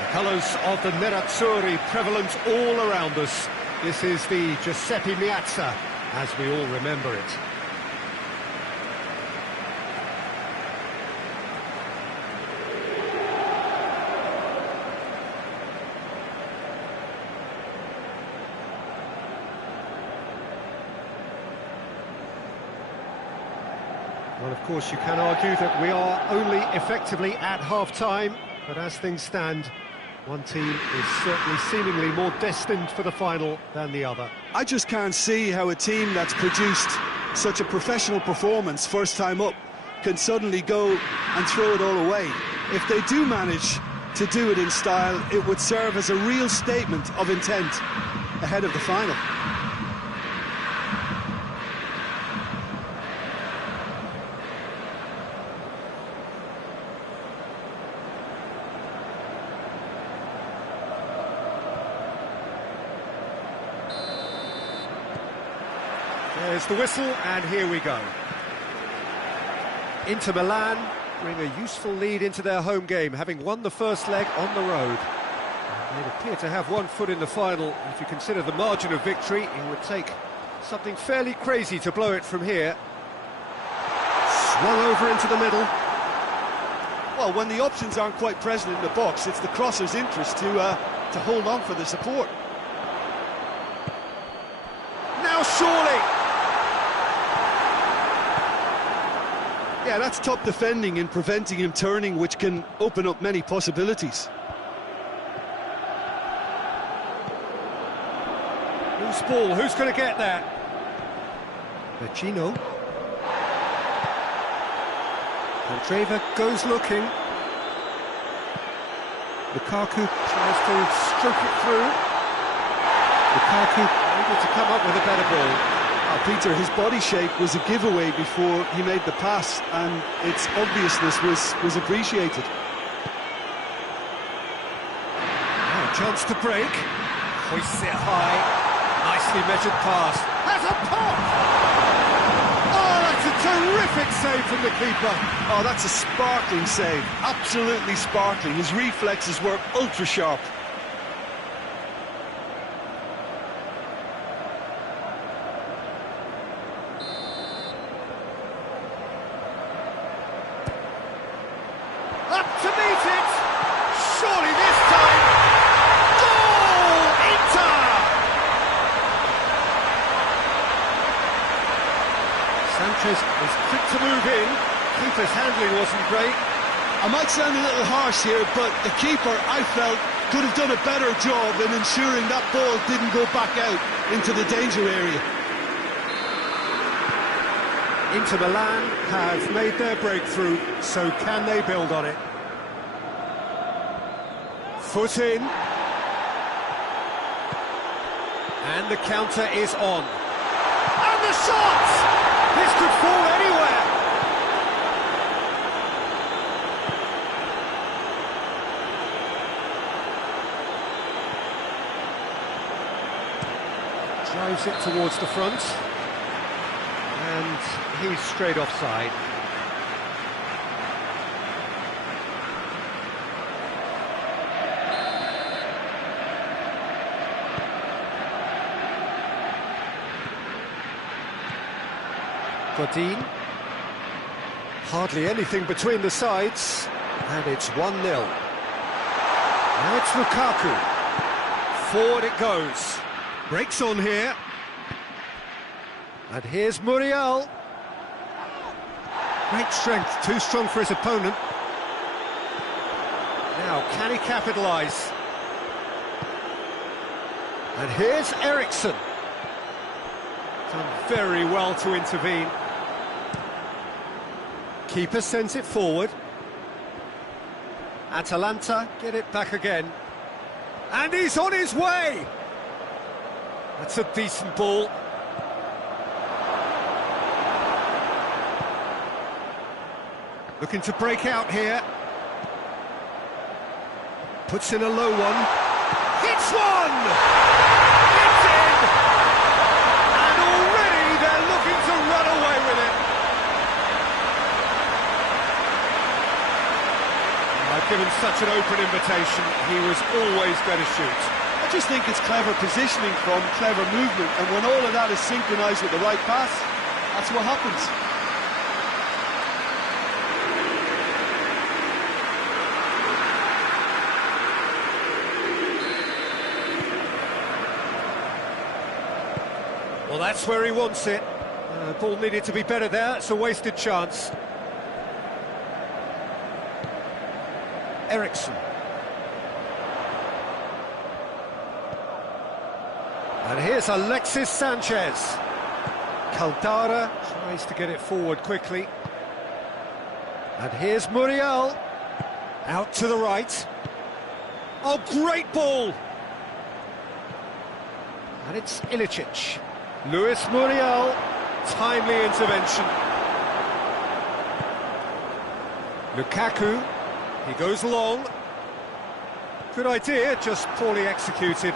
The colours of the Nerazzurri prevalent all around us. This is the Giuseppe Meazza, as we all remember it. Well, of course, you can argue that we are only effectively at half-time, but as things stand, one team is certainly seemingly more destined for the final than the other. I just can't see how a team that's produced such a professional performance first time up can suddenly go and throw it all away. If they do manage to do it in style, it would serve as a real statement of intent ahead of the final. There's the whistle, and here we go. Inter Milan bring a useful lead into their home game, having won the first leg on the road. They'd appear to have one foot in the final. If you consider the margin of victory, it would take something fairly crazy to blow it from here. Swung over into the middle. Well, when the options aren't quite present in the box, it's the crosser's interest to hold on for the support. Now surely! Yeah, that's top defending and preventing him turning, which can open up many possibilities. Who's ball? Who's going to get that? Vecino. Andreva goes looking. Lukaku tries to stroke it through. Lukaku able to come up with a better ball. Oh, Peter, his body shape was a giveaway before he made the pass, and its obviousness was appreciated. Now a chance to break. Hoists it high. Nicely measured pass. Has a pop! Oh, that's a terrific save from the keeper. Oh, that's a sparkling save. Absolutely sparkling. His reflexes were ultra sharp. Up to meet it! Surely this time! Goal! Inter! Sanchez is quick to move in. Keeper's handling wasn't great. I might sound a little harsh here, but the keeper, I felt, could have done a better job in ensuring that ball didn't go back out into the danger area. Inter Milan have made their breakthrough, so can they build on it? Foot in. And the counter is on. And the shot! This could fall anywhere! Drives it towards the front. And he's straight offside. Godin. Hardly anything between the sides. And it's 1-0. Now it's Lukaku. Forward it goes. Breaks on here. And here's Muriel. Great strength, too strong for his opponent. Now, can he capitalise? And here's Eriksson. Done very well to intervene. Keeper sends it forward. Atalanta get it back again. And he's on his way! That's a decent ball. Looking to break out here. Puts in a low one. Hits one! It's in! And already they're looking to run away with it. I've given such an open invitation, he was always going to shoot. I just think it's clever positioning from clever movement, and when all of that is synchronised with the right pass, that's what happens. Well, that's where he wants it. Ball needed to be better there. It's a wasted chance. Eriksson. And here's Alexis Sanchez. Caldara tries to get it forward quickly. And here's Muriel. Out to the right. Oh, great ball! And it's Ilicic. Luis Muriel, timely intervention. Lukaku, he goes long. Good idea, just poorly executed.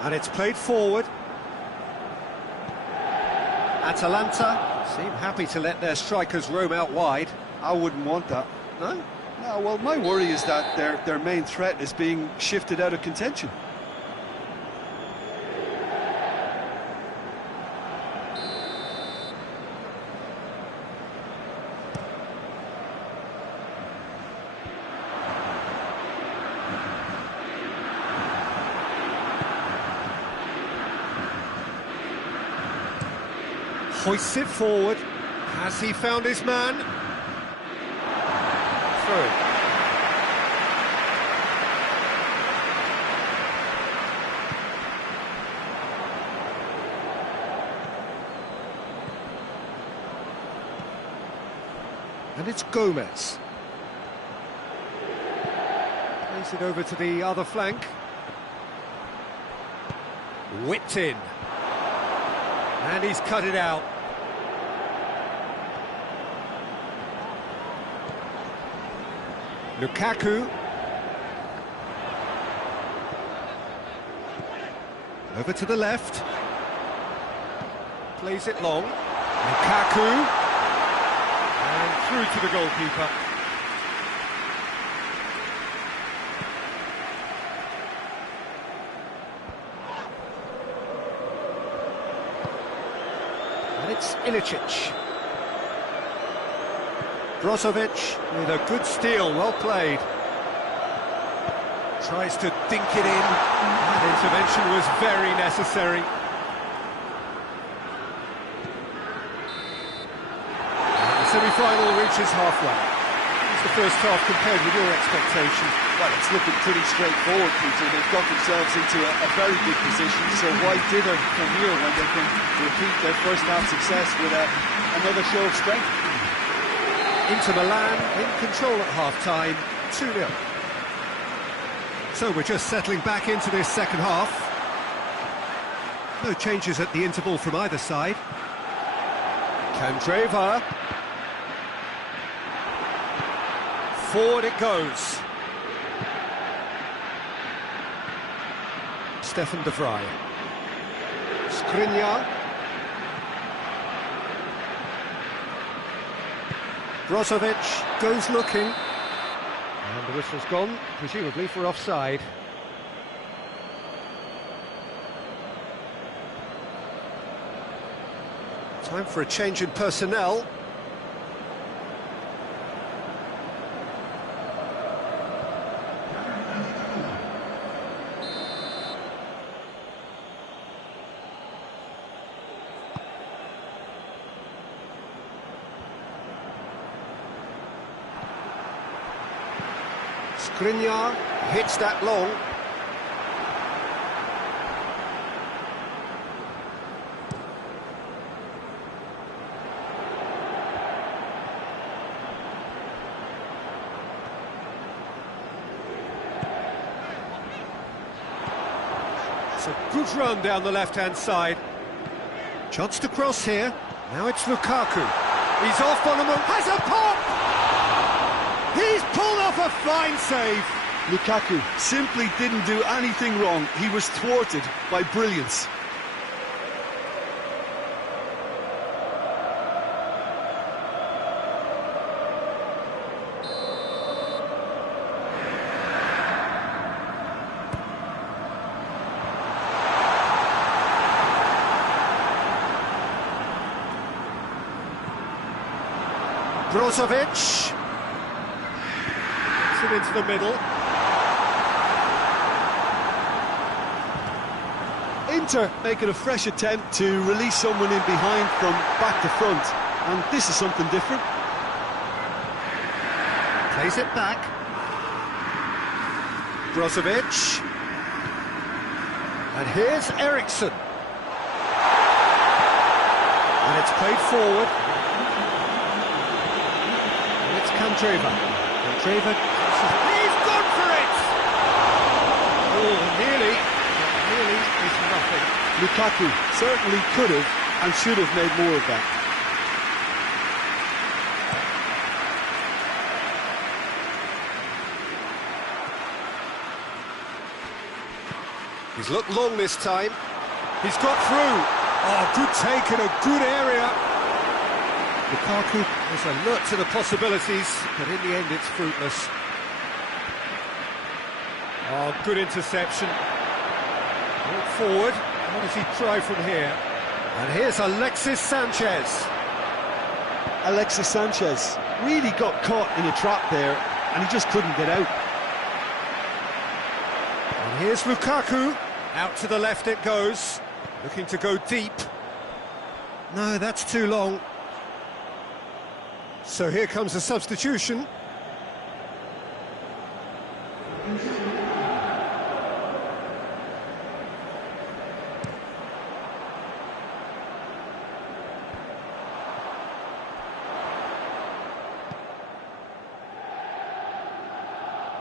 And it's played forward. Atalanta seem happy to let their strikers roam out wide. I wouldn't want that. No? No, well, my worry is that their main threat is being shifted out of contention. Hoists it forward. Has he found his man? Through. And it's Gomez. Plays it over to the other flank. Whipped in. And he's cut it out. Lukaku. Over to the left. Plays it long. Lukaku. And through to the goalkeeper. And it's Ilicic. Brozovic with a good steal, well played. Tries to dink it in. That intervention was very necessary. And the semi-final reaches halfway. How's the first half compared with your expectations? Well, it's looking pretty straightforward, Peter. They've got themselves into a very good position, so why dither from here when they can repeat their first half success with another show of strength? Inter Milan in control at half-time, 2-0. So we're just settling back into this second half. No changes at the interval from either side. Candreva. Forward it goes. Stefan de Vrij. Skriniar. Brozovic goes looking, and the whistle's gone, presumably for offside. Time for a change in personnel. Skriniar hits that long. It's a good run down the left-hand side. Chance to cross here. Now it's Lukaku. He's off on a move. Has a pop! He's pulled off a fine save. Lukaku simply didn't do anything wrong. He was thwarted by brilliance. Brozovic. It into the middle. Inter making a fresh attempt to release someone in behind from back to front, and this is something different. Plays it back. Brozovic. And here's Eriksson. And it's played forward. And it's Candreva. Candreva, he's gone for it! Oh, nearly, but nearly is nothing. Lukaku certainly could have and should have made more of that. He's looked long this time. He's got through. Oh, good take in a good area. Lukaku is alert to the possibilities, but in the end it's fruitless. Oh, good interception. Walk forward. What does he try from here? And here's Alexis Sanchez. Alexis Sanchez really got caught in a trap there, and he just couldn't get out. And here's Lukaku. Out to the left it goes. Looking to go deep. No, that's too long. So here comes a substitution.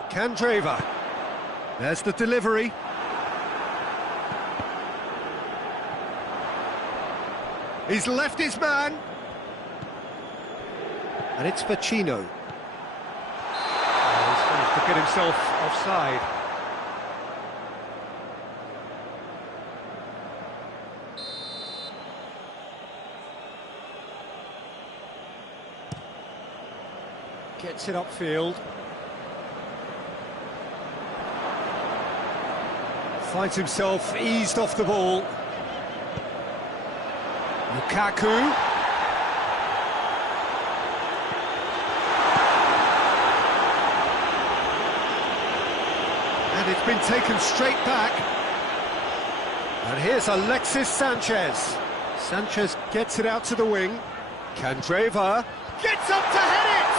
Candreva. There's the delivery. He's left his man. And it's Vecino. Oh, he's managed to get himself offside. Gets it upfield. Finds himself eased off the ball. Lukaku. And it's been taken straight back. And here's Alexis Sanchez. Sanchez gets it out to the wing. Candreva gets up to head it!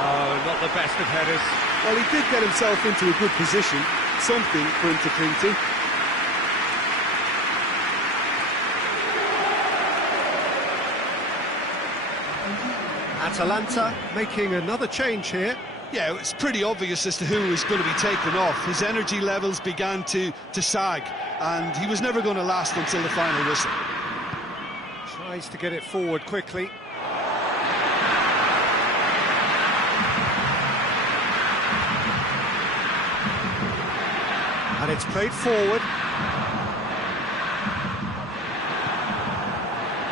Oh, not the best of headers. Well, he did get himself into a good position. Something for him to cling to. Atalanta making another change here. Yeah, it's pretty obvious as to who was going to be taken off. His energy levels began to sag, and he was never going to last until the final whistle. Tries to get it forward quickly. And it's played forward.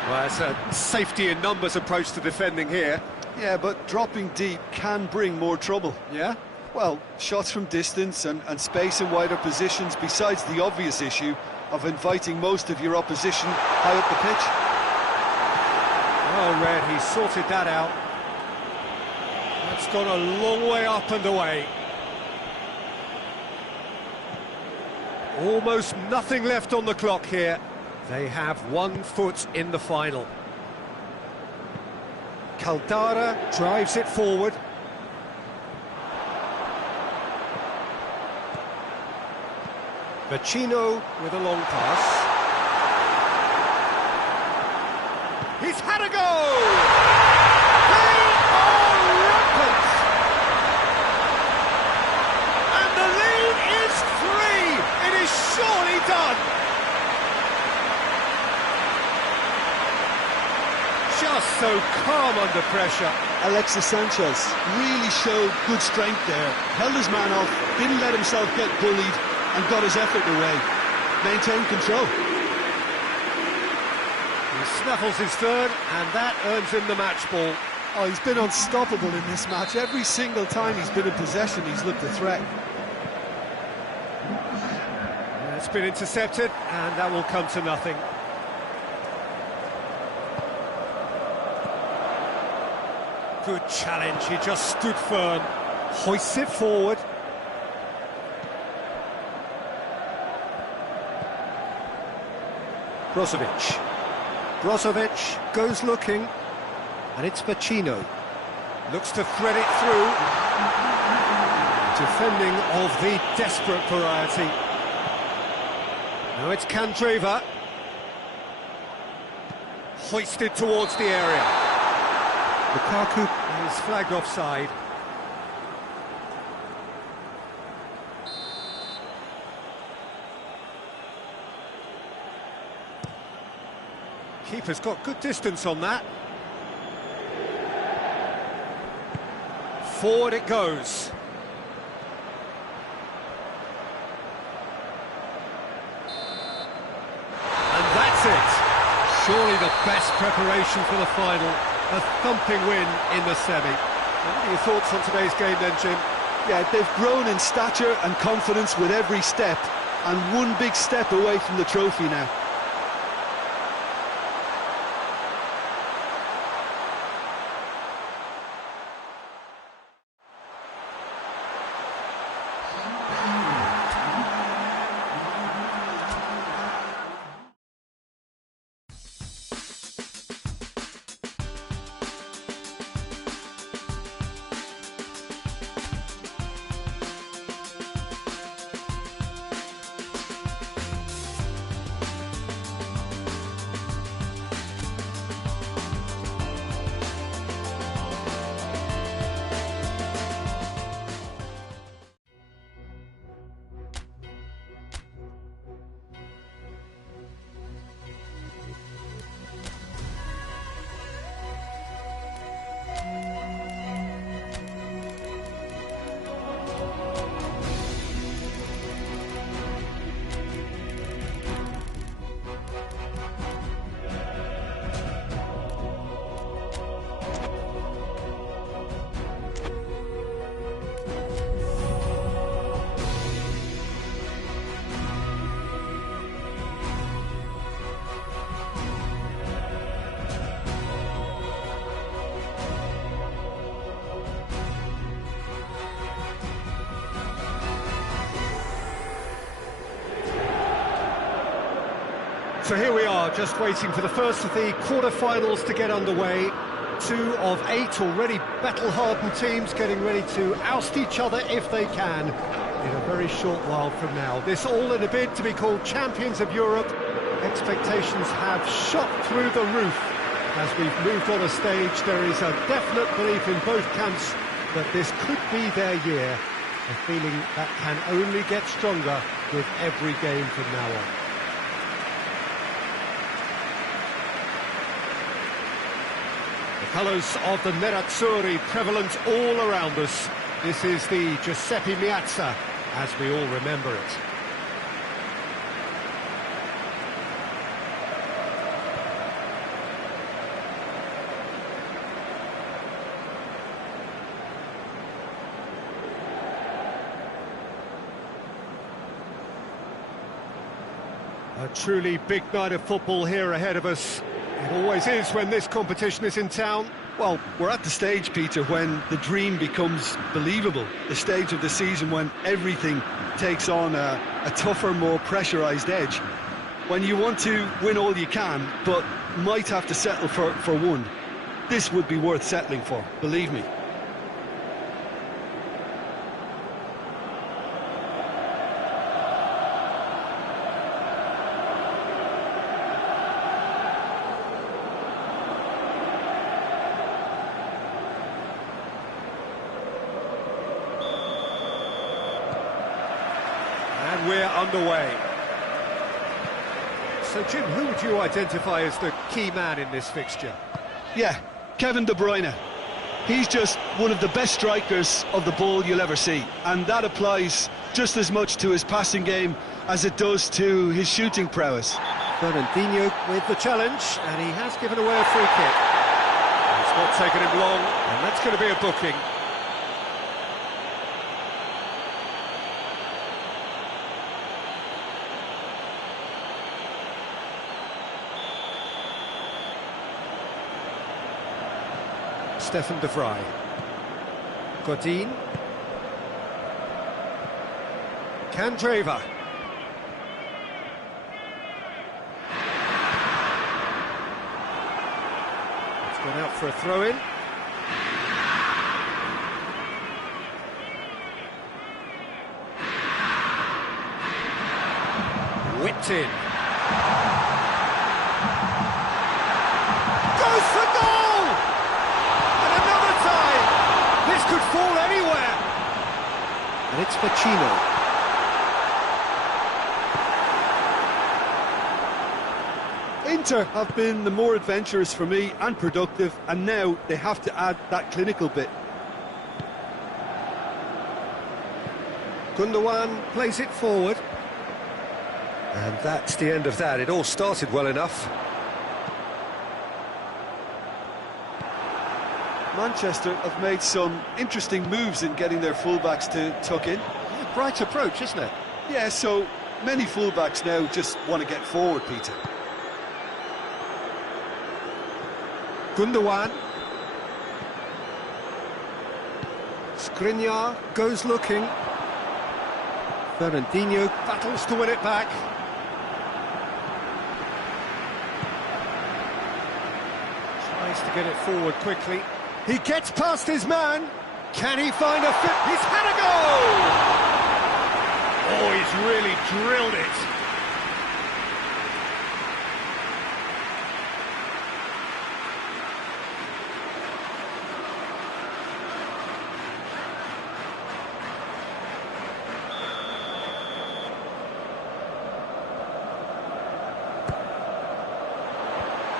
Well, it's a safety in numbers approach to defending here. Yeah, but dropping deep can bring more trouble. Yeah? Well, shots from distance and space in wider positions, besides the obvious issue of inviting most of your opposition high up the pitch. Well read, he sorted that out. That's gone a long way up and away. Almost nothing left on the clock here. They have 1 foot in the final. Caldara drives it forward. Vecino with a long pass. He's had a go! They are rampant! And the lead is 3! It is surely done! Just so calm under pressure. Alexis Sanchez really showed good strength there. Held his man off, didn't let himself get bullied, and got his effort away. Maintained control. He snaffles his third, and that earns him the match ball. Oh, he's been unstoppable in this match. Every single time he's been in possession, he's looked a threat. It's been intercepted, and that will come to nothing. Good challenge, he just stood firm. Hoists it forward. Brozovic goes looking, and it's Vecino. Looks to thread it through. Defending of the desperate variety. Now it's Candreva. Hoisted towards the area. Lukaku is flagged offside. Keeper's got good distance on that. Forward it goes. And that's it. Surely the best preparation for the final, a thumping win in the semi. What are your thoughts on today's game then, Jim? Yeah, they've grown in stature and confidence with every step, and one big step away from the trophy now. So here we are, just waiting for the first of the quarter-finals to get underway. 2 of 8 already battle-hardened teams getting ready to oust each other if they can in a very short while from now. This all in a bid to be called champions of Europe. Expectations have shot through the roof. As we've moved on a stage, there is a definite belief in both camps that this could be their year. A feeling that can only get stronger with every game from now on. The colours of the Nerazzurri prevalent all around us. This is the Giuseppe Meazza, as we all remember it. A truly big night of football here ahead of us. It always is when this competition is in town. Well, we're at the stage, Peter, when the dream becomes believable. The stage of the season when everything takes on a tougher, more pressurised edge. When you want to win all you can, but might have to settle for one. This would be worth settling for, believe me. And we're underway. So, Jim, who would you identify as the key man in this fixture? Yeah, Kevin De Bruyne. He's just one of the best strikers of the ball you'll ever see. And that applies just as much to his passing game as it does to his shooting prowess. Fernandinho with the challenge, and he has given away a free kick. It's not taken him long, and that's going to be a booking. Stefan de Vrij. Godin. Candreva. It's gone out for a throw-in. Whipped in. Goes for goal! And another time! This could fall anywhere! And it's Vecino. Inter have been the more adventurous for me and productive, and now they have to add that clinical bit. Gundogan plays it forward. And that's the end of that. It all started well enough. Manchester have made some interesting moves in getting their fullbacks to tuck in. Yeah, bright approach, isn't it? Yeah, so many fullbacks now just want to get forward, Peter. Gundogan. Skriniar goes looking. Fernandinho battles to win it back. Tries to get it forward quickly. He gets past his man. Can he find a fit? He's had a goal! Oh, he's really drilled it.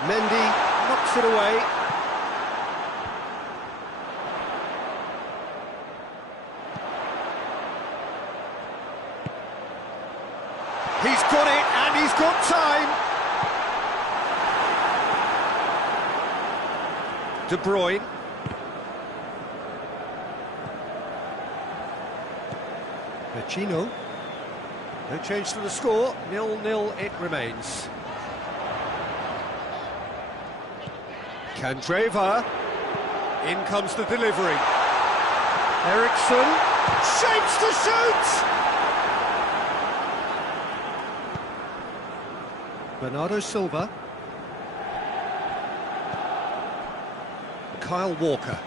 Mendy knocks it away. He's got it, and he's got time. De Bruyne. Pacino. No change to the score. 0-0 it remains. Candreva. In comes the delivery. Eriksson. Shapes to shoot! Bernardo Silva. Kyle Walker.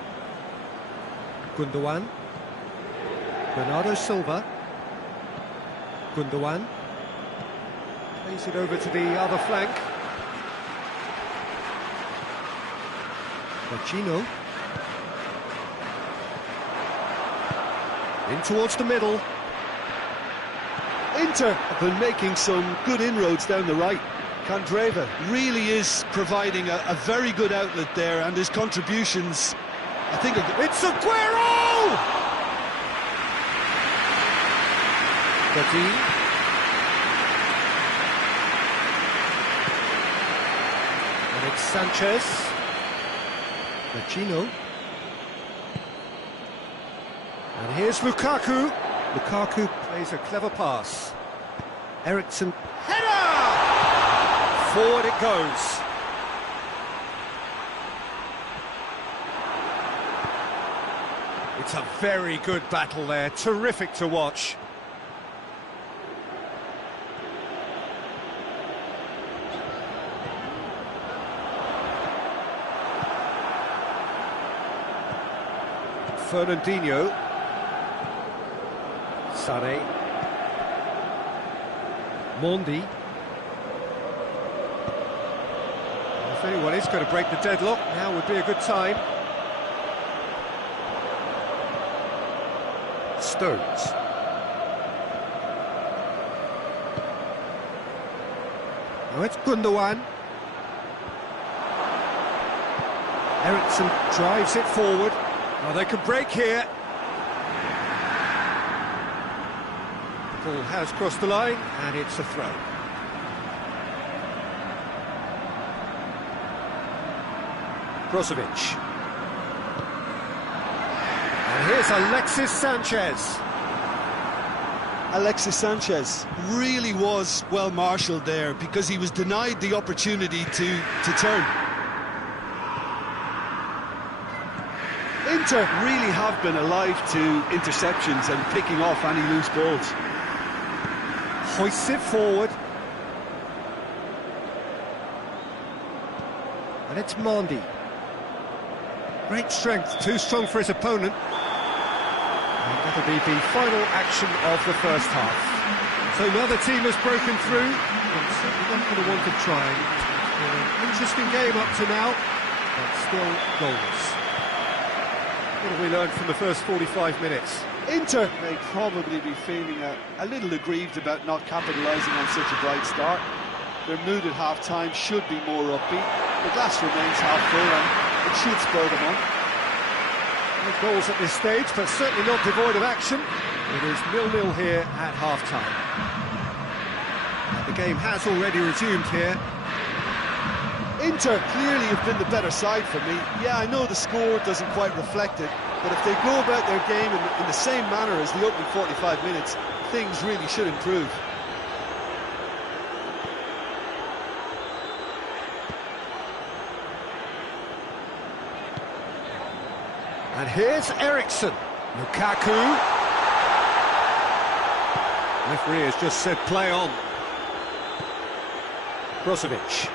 Gundogan. Bernardo Silva. Gundogan. Plays it over to the other flank. Pacino. In towards the middle. Inter have been making some good inroads down the right. Candreva really is providing a very good outlet there, and his contributions, I think... It's Aguero! Godin. And it's Sanchez. Pacino. And here's Lukaku. Lukaku plays a clever pass. Eriksson. Header! Forward it goes. It's a very good battle there. Terrific to watch. Fernandinho. Sane. Mondi. If anyone is going to break the deadlock, now would be a good time. Stones. Now it's Gundogan. Eriksson drives it forward. Now they can break here. The ball has crossed the line, and it's a throw. Brozovic. And here's Alexis Sanchez. Alexis Sanchez really was well marshalled there, because he was denied the opportunity to turn. Inter really have been alive to interceptions and picking off any loose balls. Hoists it forward. And it's Mondi. Great strength, too strong for his opponent. And that'll be the final action of the first half. So now the team has broken through. I'm certainly not going to want to try. It's been an interesting game up to now, but still goalless. What have we learned from the first 45 minutes? Inter may probably be feeling a little aggrieved about not capitalising on such a bright start. Their mood at half-time should be more upbeat. The glass remains half full, and it should spur them on. No goals at this stage, but certainly not devoid of action. It is 0-0 here at half-time. The game has already resumed here. Inter clearly have been the better side for me. Yeah, I know the score doesn't quite reflect it, but if they go about their game in the same manner as the opening 45 minutes, things really should improve. And here's Eriksson. Lukaku. Referee has just said play on. Brozovic.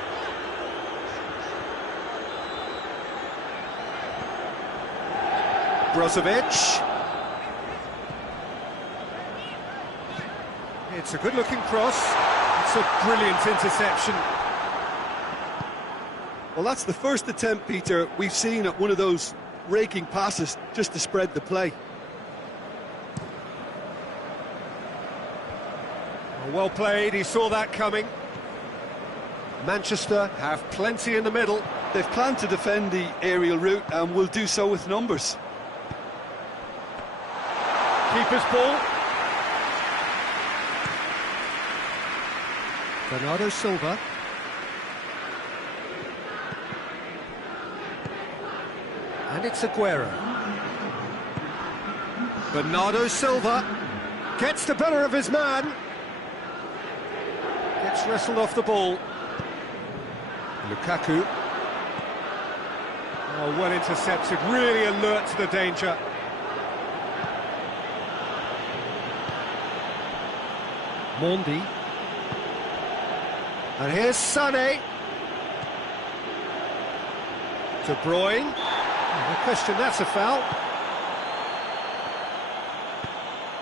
Brozovic. It's a good-looking cross. It's a brilliant interception. Well, that's the first attempt, Peter, we've seen at one of those raking passes just to spread the play. Well played, he saw that coming. Manchester have plenty in the middle. They've planned to defend the aerial route and will do so with numbers. Keeper's ball. Bernardo Silva. And it's Aguero. Bernardo Silva gets the better of his man. Gets wrestled off the ball. Lukaku. Oh, well intercepted, really alert to the danger. Mondi. And here's Sané. De Bruyne. No question, that's a foul.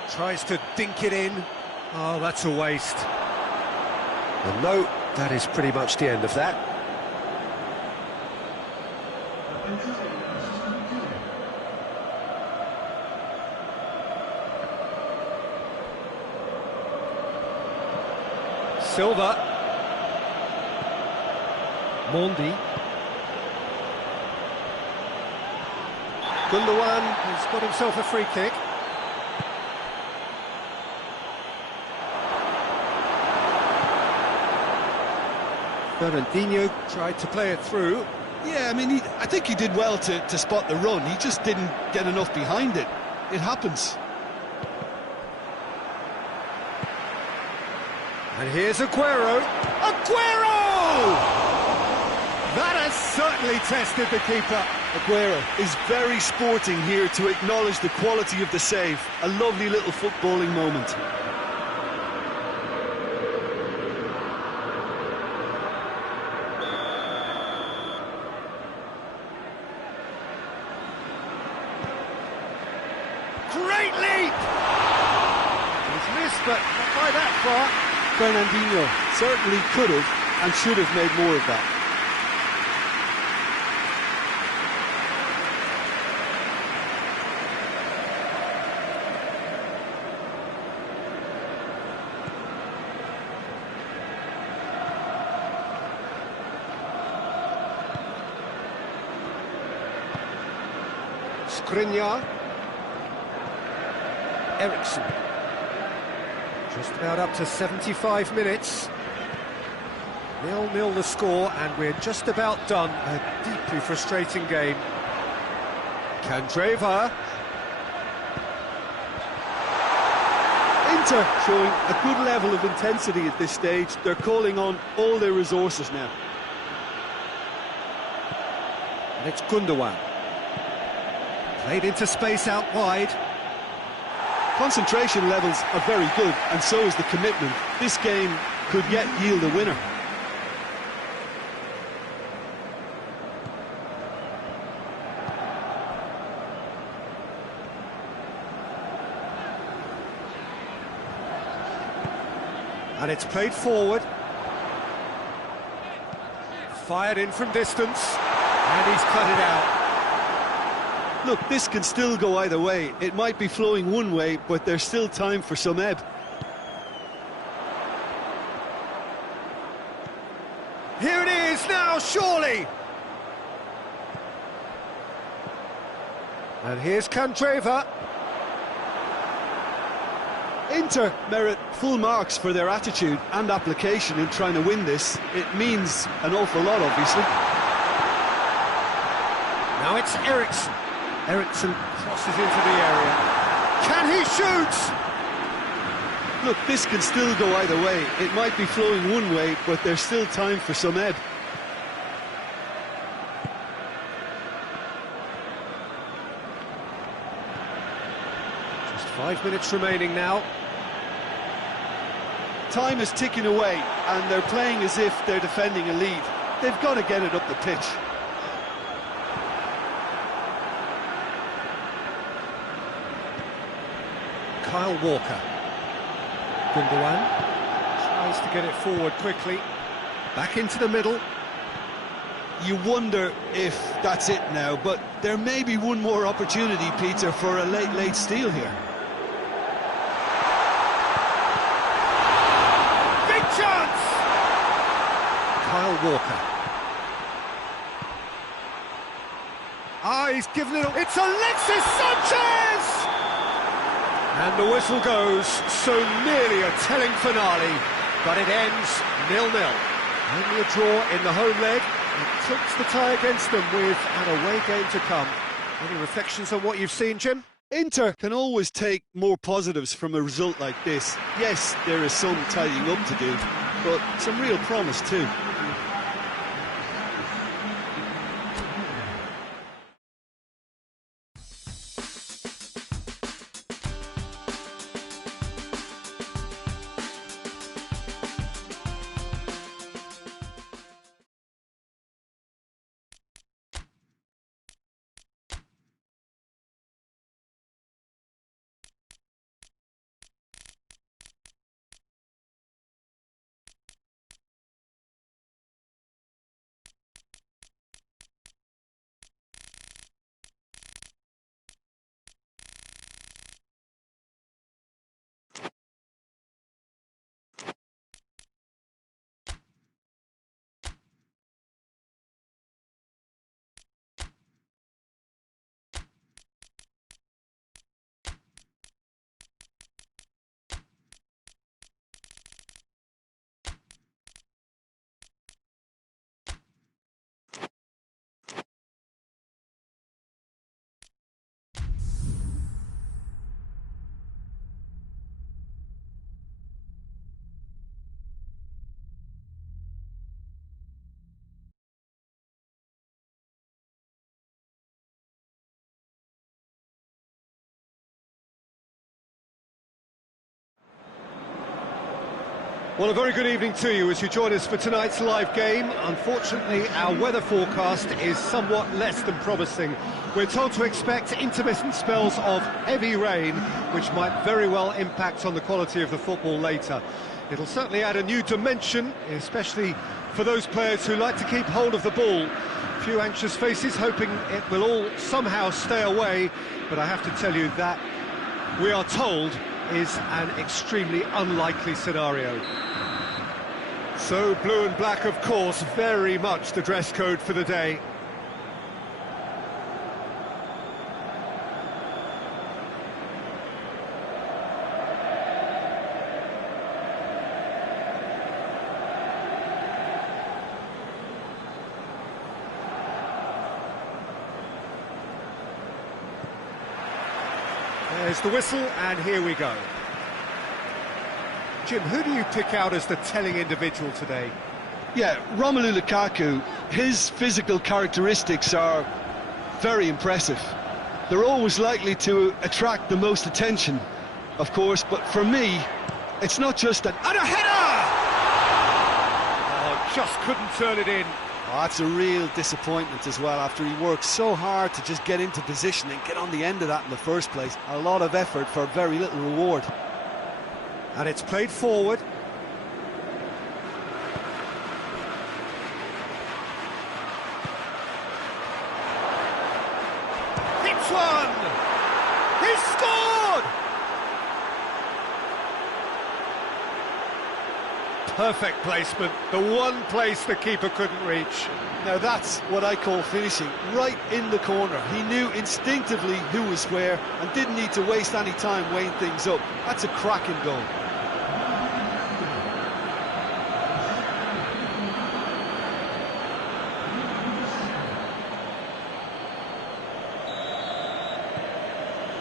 Tries to dink it in. Oh, that's a waste. And no, that is pretty much the end of that. Silva. Mondi. Gundogan has got himself a free kick. Fernandinho tried to play it through. Yeah, I mean, I think he did well to spot the run. He just didn't get enough behind it. It happens. And here's Aguero. Aguero! That has certainly tested the keeper. Aguero is very sporting here to acknowledge the quality of the save. A lovely little footballing moment. Great leap! He's missed, but not by that far. Fernandinho certainly could have and should have made more of that. Skriniar. Eriksson. Just about up to 75 minutes. 0-0 the score, and we're just about done. A deeply frustrating game. Candreva. Inter showing a good level of intensity at this stage. They're calling on all their resources now. And it's Gundogan. Played into space out wide. Concentration levels are very good, and so is the commitment. This game could yet yield a winner. And it's played forward. Fired in from distance. And he's cut it out. Look, this can still go either way. It might be flowing one way, but there's still time for some ebb. Here it is now, surely! And here's Candreva. Inter merit full marks for their attitude and application in trying to win this. It means an awful lot, obviously. Now it's Eriksson. Eriksson crosses into the area. Can he shoot? Look, this can still go either way. It might be flowing one way, but there's still time for some ebb. Just 5 minutes remaining now. Time is ticking away, and they're playing as if they're defending a lead. They've got to get it up the pitch. Kyle Walker. Gundogan tries to get it forward quickly. Back into the middle. You wonder if that's it now, but there may be one more opportunity, Peter, for a late steal here. Big chance! Kyle Walker. He's given it. It's Alexis Sanchez! And the whistle goes, so nearly a telling finale, but it ends 0-0. Only a draw in the home leg. It tilts the tie against them with an away game to come. Any reflections on what you've seen, Jim? Inter can always take more positives from a result like this. Yes, there is some tidying up to do, but some real promise too. Well, a very good evening to you as you join us for tonight's live game. Unfortunately, our weather forecast is somewhat less than promising. We're told to expect intermittent spells of heavy rain, which might very well impact on the quality of the football later. It'll certainly add a new dimension, especially for those players who like to keep hold of the ball. A few anxious faces hoping it will all somehow stay away, but I have to tell you that we are told is an extremely unlikely scenario. So blue and black, of course, very much the dress code for the day. There's the whistle, and here we go. Jim, who do you pick out as the telling individual today? Yeah, Romelu Lukaku. His physical characteristics are very impressive. They're always likely to attract the most attention, of course, but for me, it's not just that... And a header! Oh, just couldn't turn it in. Oh, that's a real disappointment as well, after he worked so hard to just get into position and get on the end of that in the first place. A lot of effort for very little reward. And it's played forward. Hits one! He's scored! Perfect placement, the one place the keeper couldn't reach. Now that's what I call finishing, right in the corner. He knew instinctively who was where and didn't need to waste any time weighing things up. That's a cracking goal.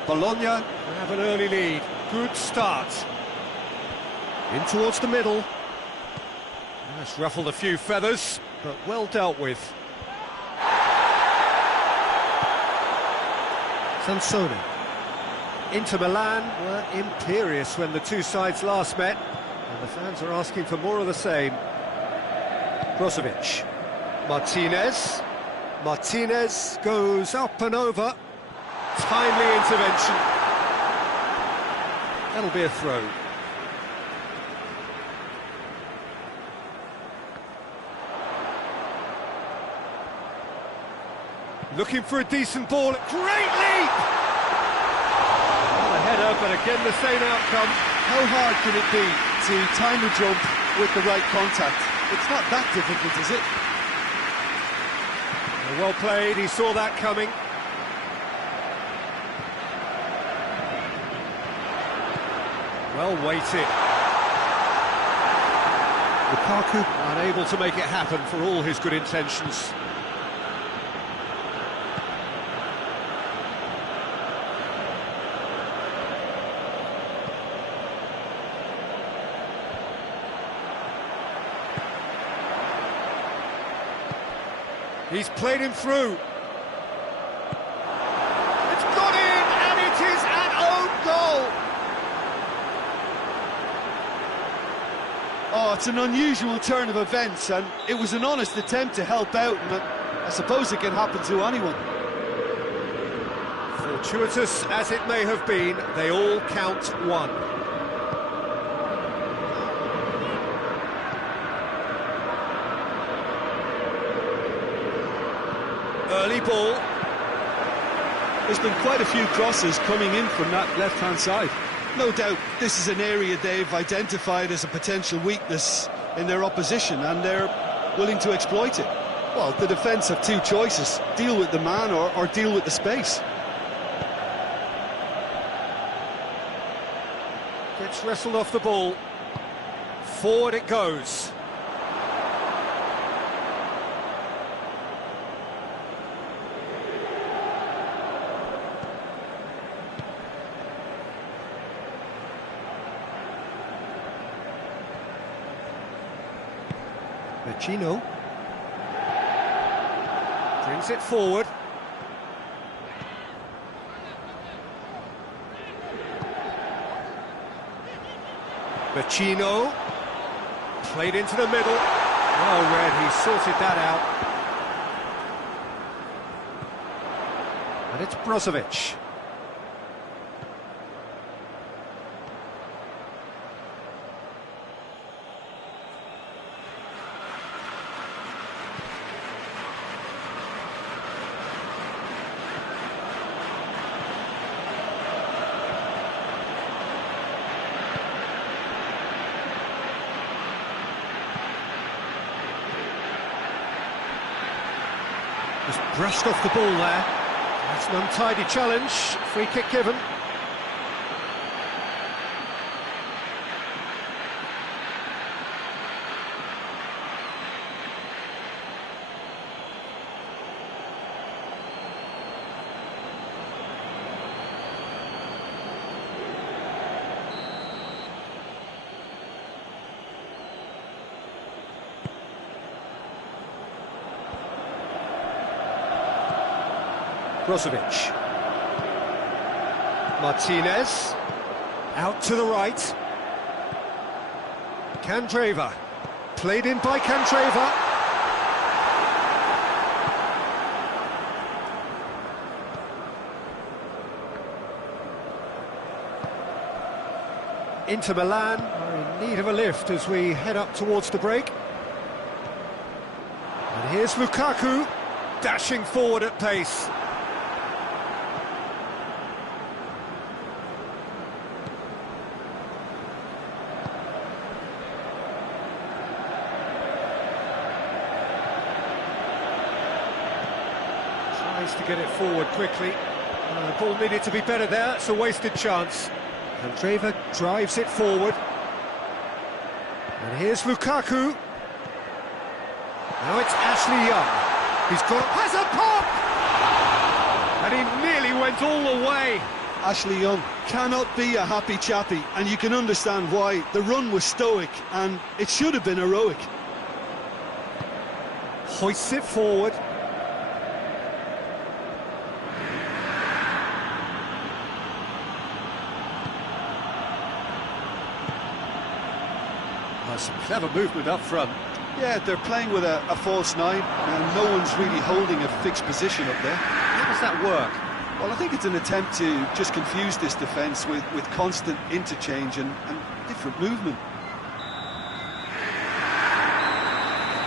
Bologna have an early lead. Good start. In towards the middle. That's ruffled a few feathers, but well dealt with. Sansone. Inter Milan were imperious when the two sides last met, and the fans are asking for more of the same. Brozovic. Martinez. Martinez goes up and over. Timely intervention. That'll be a throw. Looking for a decent ball. Great leap! Well, a header, but again the same outcome. How hard can it be to time a jump with the right contact? It's not that difficult, is it? Well played, he saw that coming. Well weighted. Lukaku unable to make it happen for all his good intentions. He's played him through. It's got in, and it is an own goal. Oh, it's an unusual turn of events, and it was an honest attempt to help out, and I suppose it can happen to anyone. Fortuitous as it may have been, they all count one. Early ball. There's been quite a few crosses coming in from that left-hand side. No doubt this is an area they've identified as a potential weakness in their opposition, and they're willing to exploit it. Well, the defence have two choices: deal with the man or deal with the space. Gets wrestled off the ball. Forward it goes. Vecino brings it forward. Vecino played into the middle. Well read, he sorted that out. And it's Brozovic. Just brushed off the ball there. That's an untidy challenge. Free kick given. Brozovic. Martinez. Out to the right. Candreva. Played in by Candreva. Inter Milan are in need of a lift as we head up towards the break. And here's Lukaku, dashing forward at pace. chance to get it forward quickly. The ball needed to be better there, it's a wasted chance. Andreva drives it forward. And here's Lukaku. Now it's Ashley Young. Has a pop! And he nearly went all the way. Ashley Young cannot be a happy chappy, and you can understand why. The run was stoic, and it should have been heroic. Hoists it forward. Some clever movement up front. Yeah, they're playing with a false nine, and no one's really holding a fixed position up there. How does that work? Well, I think it's an attempt to just confuse this defence with constant interchange and different movement.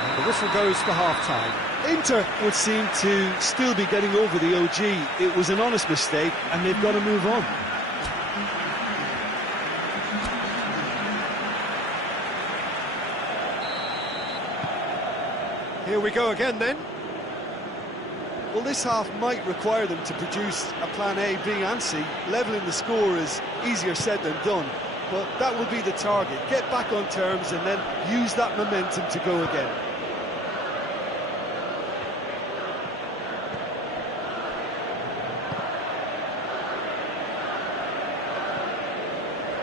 And the whistle goes for half-time. Inter would seem to still be getting over the OG. It was an honest mistake, and they've got to move on. Here we go again then. Well, this half might require them to produce a plan A, B and C. Levelling the score is easier said than done, but that will be the target. Get back on terms and then use that momentum to go again.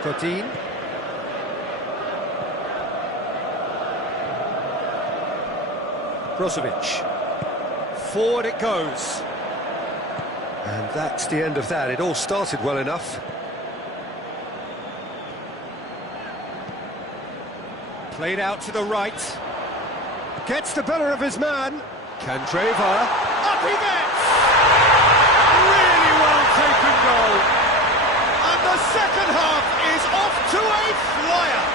Godin. Brozovic. Forward it goes. And that's the end of that. It all started well enough. Played out to the right. Gets the better of his man. Candreva. Up he gets! Really well taken goal. And the second half is off to a flyer.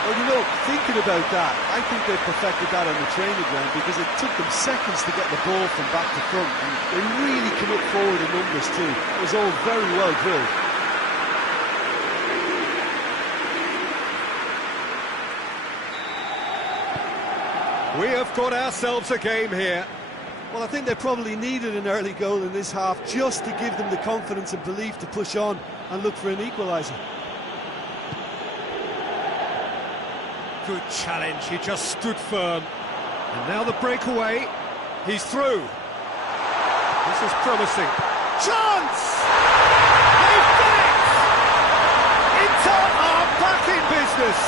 Well, you know, thinking about that, I think they perfected that on the training ground because it took them seconds to get the ball from back to front. And they really commit forward in numbers too. It was all very well drilled. We have got ourselves a game here. Well, I think they probably needed an early goal in this half just to give them the confidence and belief to push on and look for an equaliser. Good challenge, he just stood firm. And now the breakaway, he's through. This is promising. Chance! They've done it! Inter are back in business.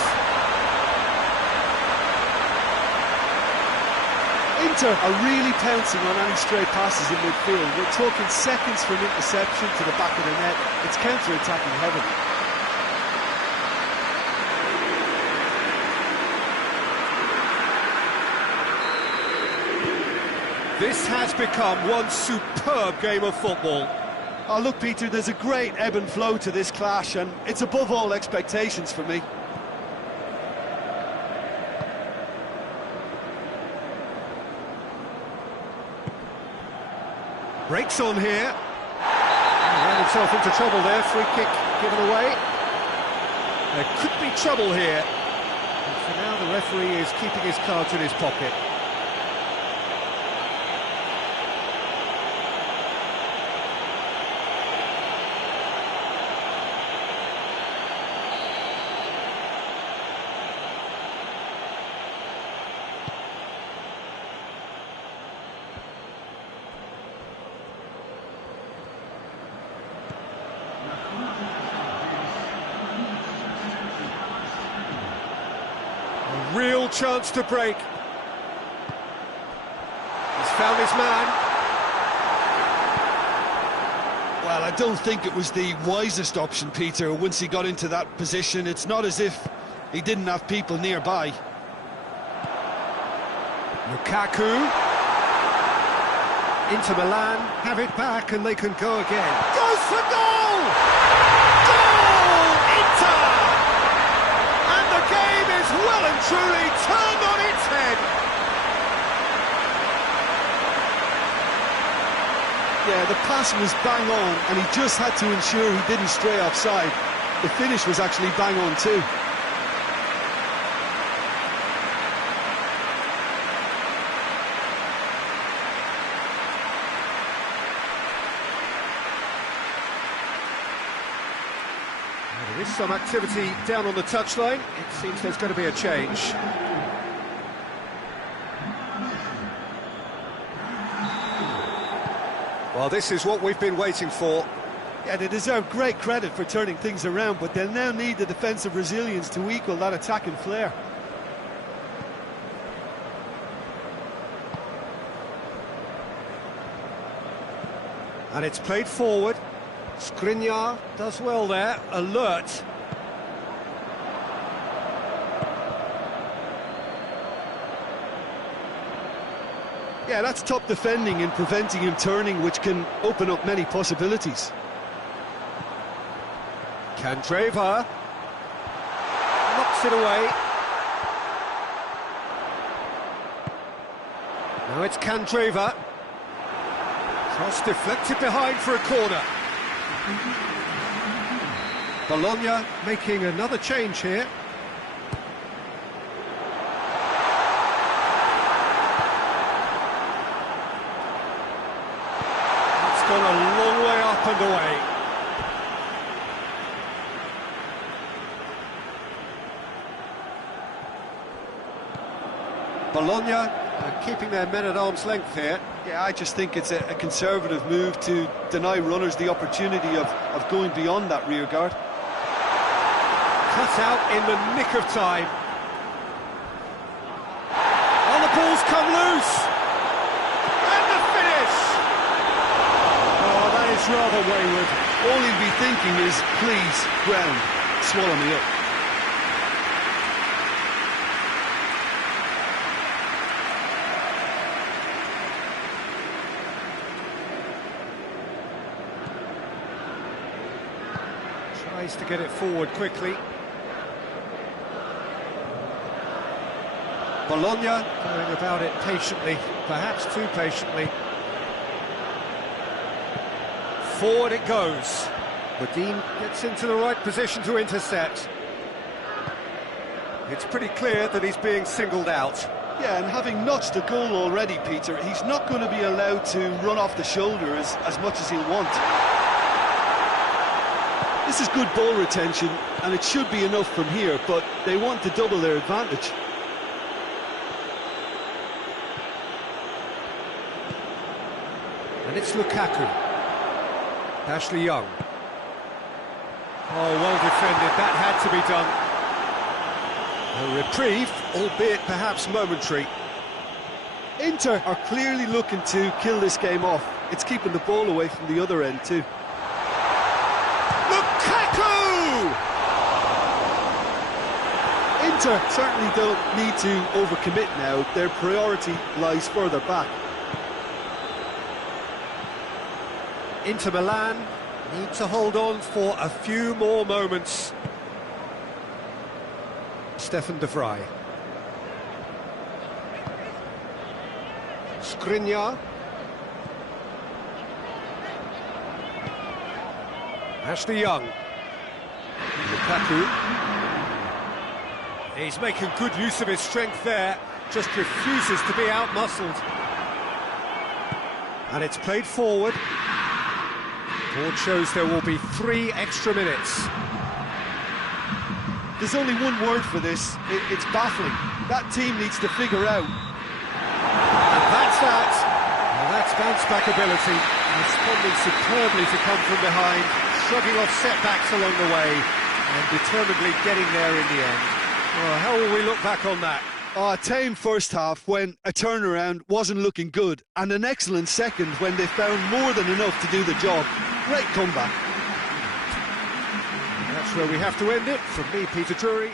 Inter are really pouncing on any stray passes in midfield. We're talking seconds from interception to the back of the net. It's counter-attacking heaven. This has become one superb game of football. Oh, look, Peter, there's a great ebb and flow to this clash, and it's above all expectations for me. Breaks on here. Ran himself into trouble there. Free kick given away. There could be trouble here. And for now, the referee is keeping his cards in his pocket. Real chance to break. He's found his man. Well, I don't think it was the wisest option, Peter. Once he got into that position, it's not as if he didn't have people nearby. Lukaku. Inter Milan have it back and they can go again. Goes for goal! Goal! Inter! And the game is well and truly turned on its head. Yeah, the pass was bang on, and he just had to ensure he didn't stray offside. The finish was actually bang on too. Some activity down on the touchline. It seems there's going to be a change. Well, this is what we've been waiting for. Yeah, they deserve great credit for turning things around, but they'll now need the defensive resilience to equal that attacking flair. And it's played forward. Skriniar does well there, alert. Yeah, that's top defending and preventing him turning, which can open up many possibilities. Candreva knocks it away. Now it's Candreva. Cross deflected behind for a corner. Bologna making another change here. It's gone a long way up and away. Bologna keeping their men at arm's length here. Yeah, I just think it's a conservative move to deny runners the opportunity of going beyond that rear guard. Cut out in the nick of time. Oh, the ball's come loose! And the finish! Oh, that is rather wayward. All he'd be thinking is, please, ground, swallow me up. Tries to get it forward quickly. Bologna going about it patiently, perhaps too patiently. Forward it goes. Bodin gets into the right position to intercept. It's pretty clear that he's being singled out. Yeah, and having notched a goal already, Peter, he's not going to be allowed to run off the shoulder as much as he'll want. This is good ball retention, and it should be enough from here, but they want to double their advantage. And it's Lukaku. Ashley Young. Oh, well defended, that had to be done. A reprieve, albeit perhaps momentary. Inter are clearly looking to kill this game off. It's keeping the ball away from the other end too. Inter certainly don't need to overcommit now. Their priority lies further back. Inter Milan need to hold on for a few more moments. Stefan de Vrij. Skriniar. Ashley Young. Lukaku. He's making good use of his strength there, just refuses to be out-muscled. And it's played forward. Board shows there will be 3 extra minutes. There's only one word for this, it's baffling. That team needs to figure out. And that's that. Well, that's bounce-back ability, responding superbly to come from behind, shrugging off setbacks along the way, and determinedly getting there in the end. Well, how will we look back on that? A tame first half when a turnaround wasn't looking good, and an excellent second when they found more than enough to do the job. Great comeback. And that's where we have to end it. From me, Peter Drury.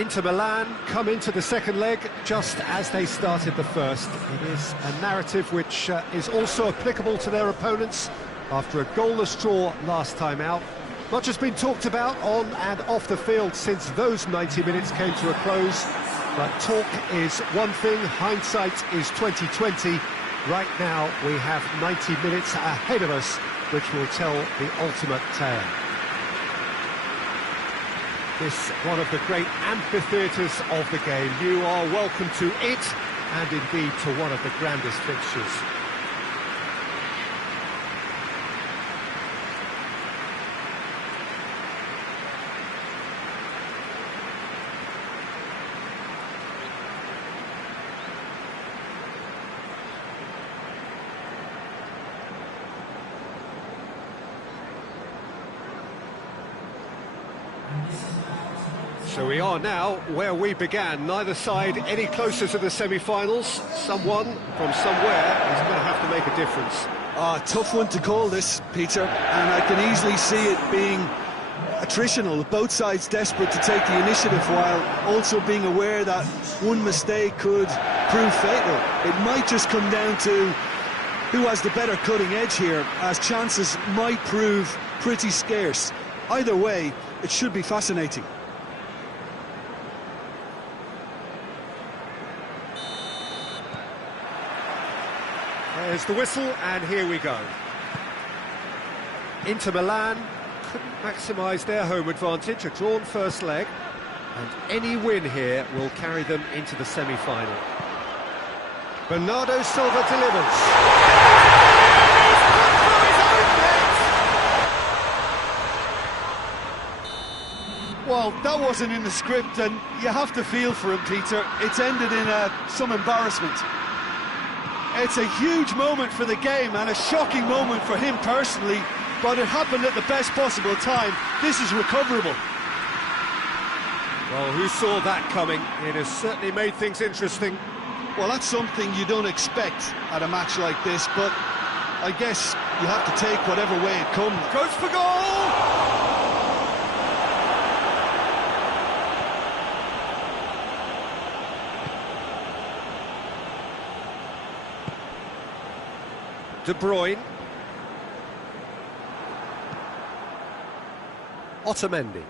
Inter Milan come into the second leg just as they started the first. It is a narrative which is also applicable to their opponents after a goalless draw last time out. Much has been talked about on and off the field since those 90 minutes came to a close. But talk is one thing, hindsight is 2020. Right now we have 90 minutes ahead of us, which will tell the ultimate tale. This one of the great amphitheatres of the game. You are welcome to it, and indeed to one of the grandest fixtures. So we are now where we began, neither side any closer to the semi-finals. Someone from somewhere is going to have to make a difference. Tough one to call this, Peter, and I can easily see it being attritional. Both sides desperate to take the initiative while also being aware that one mistake could prove fatal. It might just come down to who has the better cutting edge here, as chances might prove pretty scarce. Either way, it should be fascinating. There's the whistle, and here we go. Inter Milan couldn't maximise their home advantage, a drawn first leg, and any win here will carry them into the semi-final. Bernardo Silva delivers. Well, that wasn't in the script, and you have to feel for him, Peter. It's ended in some embarrassment. It's a huge moment for the game and a shocking moment for him personally, but it happened at the best possible time. This is recoverable. Well, who saw that coming? It has certainly made things interesting. Well, that's something you don't expect at a match like this, but I guess you have to take whatever way it comes. Goes for goal! De Bruyne. Otamendi.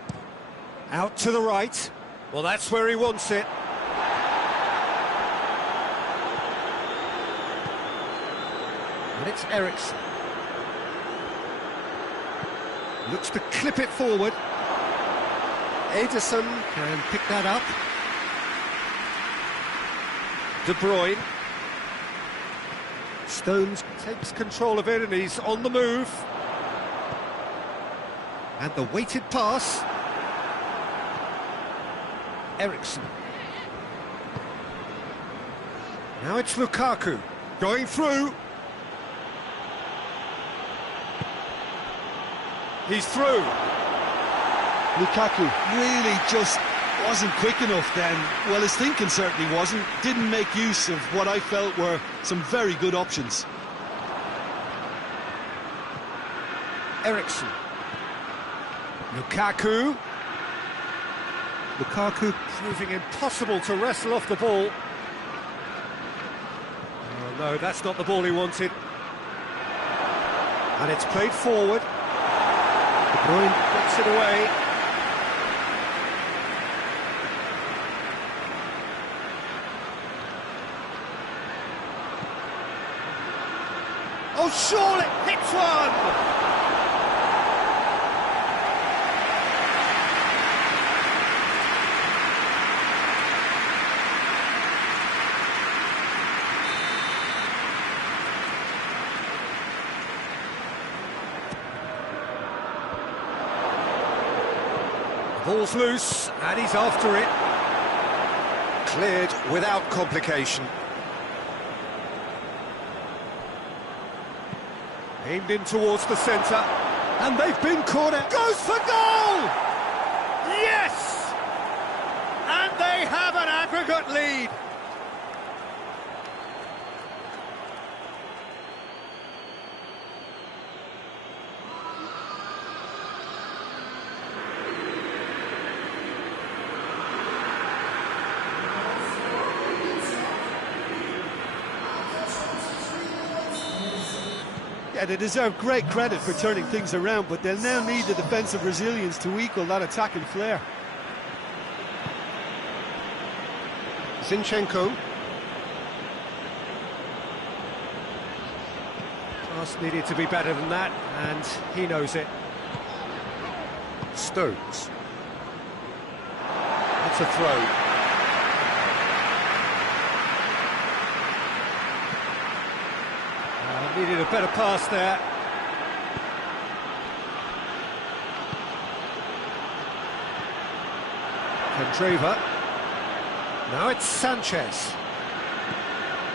Out to the right. Well, that's where he wants it. And it's Eriksen. Looks to clip it forward. Ederson can pick that up. De Bruyne. Stones takes control of it and he's on the move. And the weighted pass. Eriksen. Now it's Lukaku going through. He's through. Lukaku really just wasn't quick enough then. Well, his thinking certainly wasn't. Didn't make use of what I felt were some very good options. Eriksen. Lukaku. Lukaku proving impossible to wrestle off the ball. Oh, no, that's not the ball he wanted. And it's played forward. De Bruyne puts it away. Oh, surely hits one! The ball's loose, and he's after it. Cleared without complication. Aimed in towards the centre, and they've been caught out. Goes for goal! Yes! And they have an aggregate lead. Yeah, they deserve great credit for turning things around, but they'll now need the defensive resilience to equal that attacking flair. Zinchenko. Pass needed to be better than that, and he knows it. Stones. That's a throw. Needed a better pass there. Candreva. Now it's Sanchez.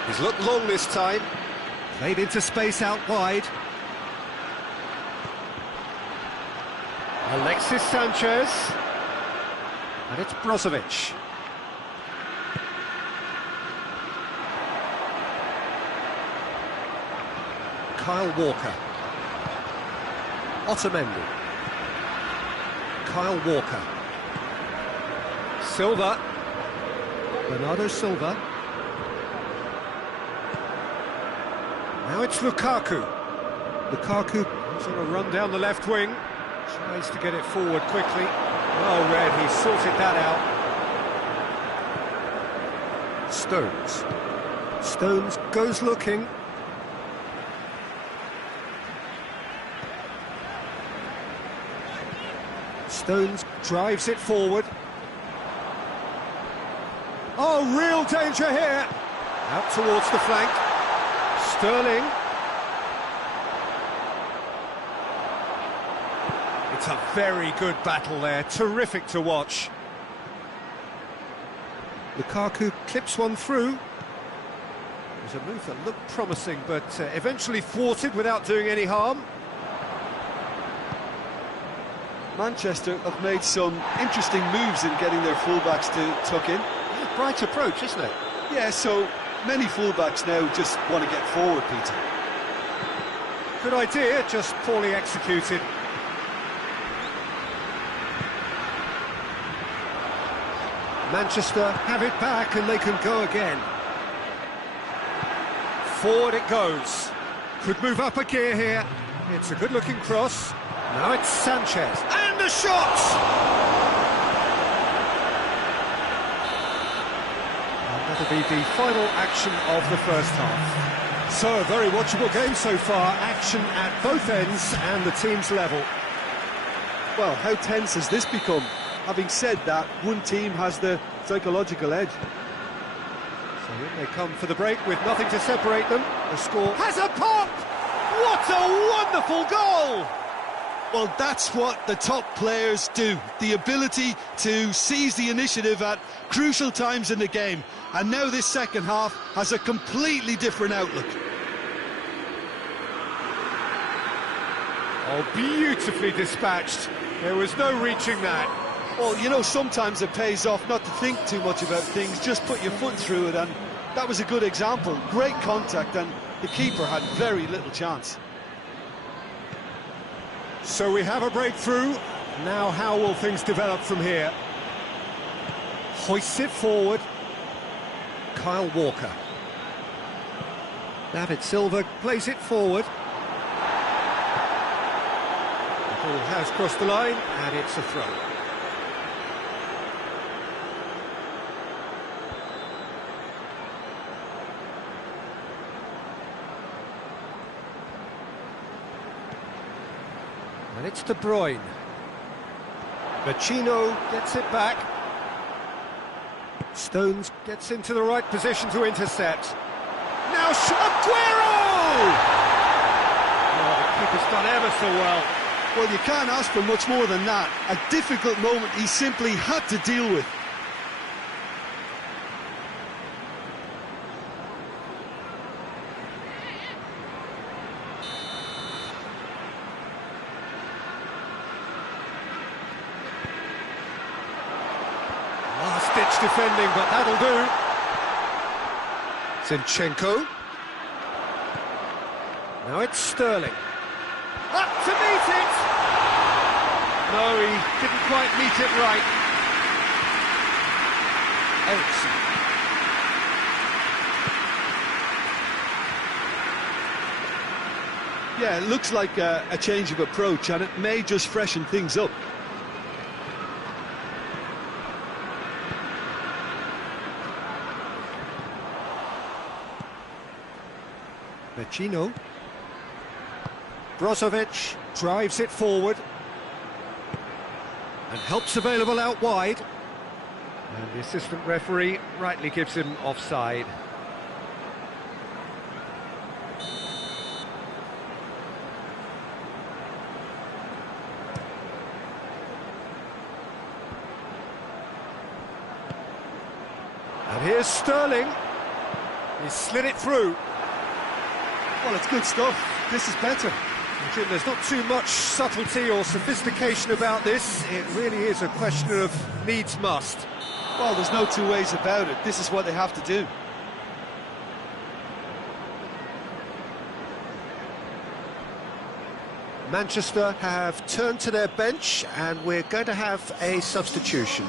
He's looked long this time. Played into space out wide. Alexis Sanchez. And it's Brozovic. Kyle Walker. Otamendi. Kyle Walker. Silva. Bernardo Silva. Now it's Lukaku. Lukaku is on a run down the left wing. Tries to get it forward quickly. Oh, Red, he sorted that out. Stones. Stones goes looking. Stones drives it forward. Oh, real danger here. Out towards the flank. Sterling. It's a very good battle there. Terrific to watch. Lukaku clips one through. It was a move that looked promising, but eventually thwarted without doing any harm. Manchester have made some interesting moves in getting their fullbacks to tuck in. Yeah, bright approach, isn't it? Yeah, so many fullbacks now just want to get forward, Peter. Good idea, just poorly executed. Manchester have it back and they can go again. Forward it goes. Could move up a gear here. It's a good-looking cross. Now it's Sanchez. And the shot! And that'll be the final action of the first half. So, a very watchable game so far. Action at both ends and the team's level. Well, how tense has this become? Having said that, one team has the psychological edge. So in they come for the break with nothing to separate them. The score has a pop! What a wonderful goal! Well, that's what the top players do. The ability to seize the initiative at crucial times in the game. And now this second half has a completely different outlook. Oh, beautifully dispatched. There was no reaching that. Well, you know, sometimes it pays off not to think too much about things, just put your foot through it, and that was a good example. Great contact, and the keeper had very little chance. So we have a breakthrough. Now how will things develop from here? Hoists it forward. Kyle Walker. David Silva plays it forward. The ball has crossed the line, and it's a throw. And it's De Bruyne. Vecino gets it back. Stones gets into the right position to intercept. Now Aguero! Oh, the keeper's done ever so well. Well, you can't ask for much more than that. A difficult moment he simply had to deal with. Last-ditch defending, but that'll do. Zinchenko. Now it's Sterling. Up to meet it! No, he didn't quite meet it right. Ericsson. Yeah, it looks like a change of approach, and it may just freshen things up. Vecino. Brozovic drives it forward and helps available out wide. And the assistant referee rightly gives him offside. And here's Sterling. He's slid it through. Well, it's good stuff. This is better. Jim, there's not too much subtlety or sophistication about this. It really is a question of needs must. Well, there's no two ways about it. This is what they have to do. Manchester have turned to their bench, and we're going to have a substitution.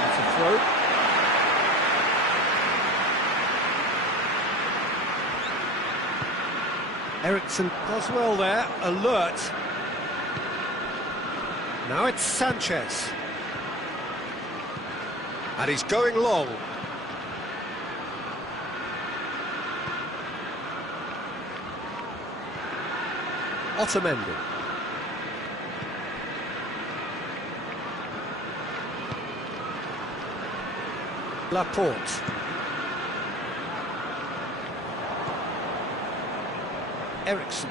It's a throw. Ericsson does well there, alert. Now it's Sanchez. And he's going long. Otamendi. Laporte. Ericsson.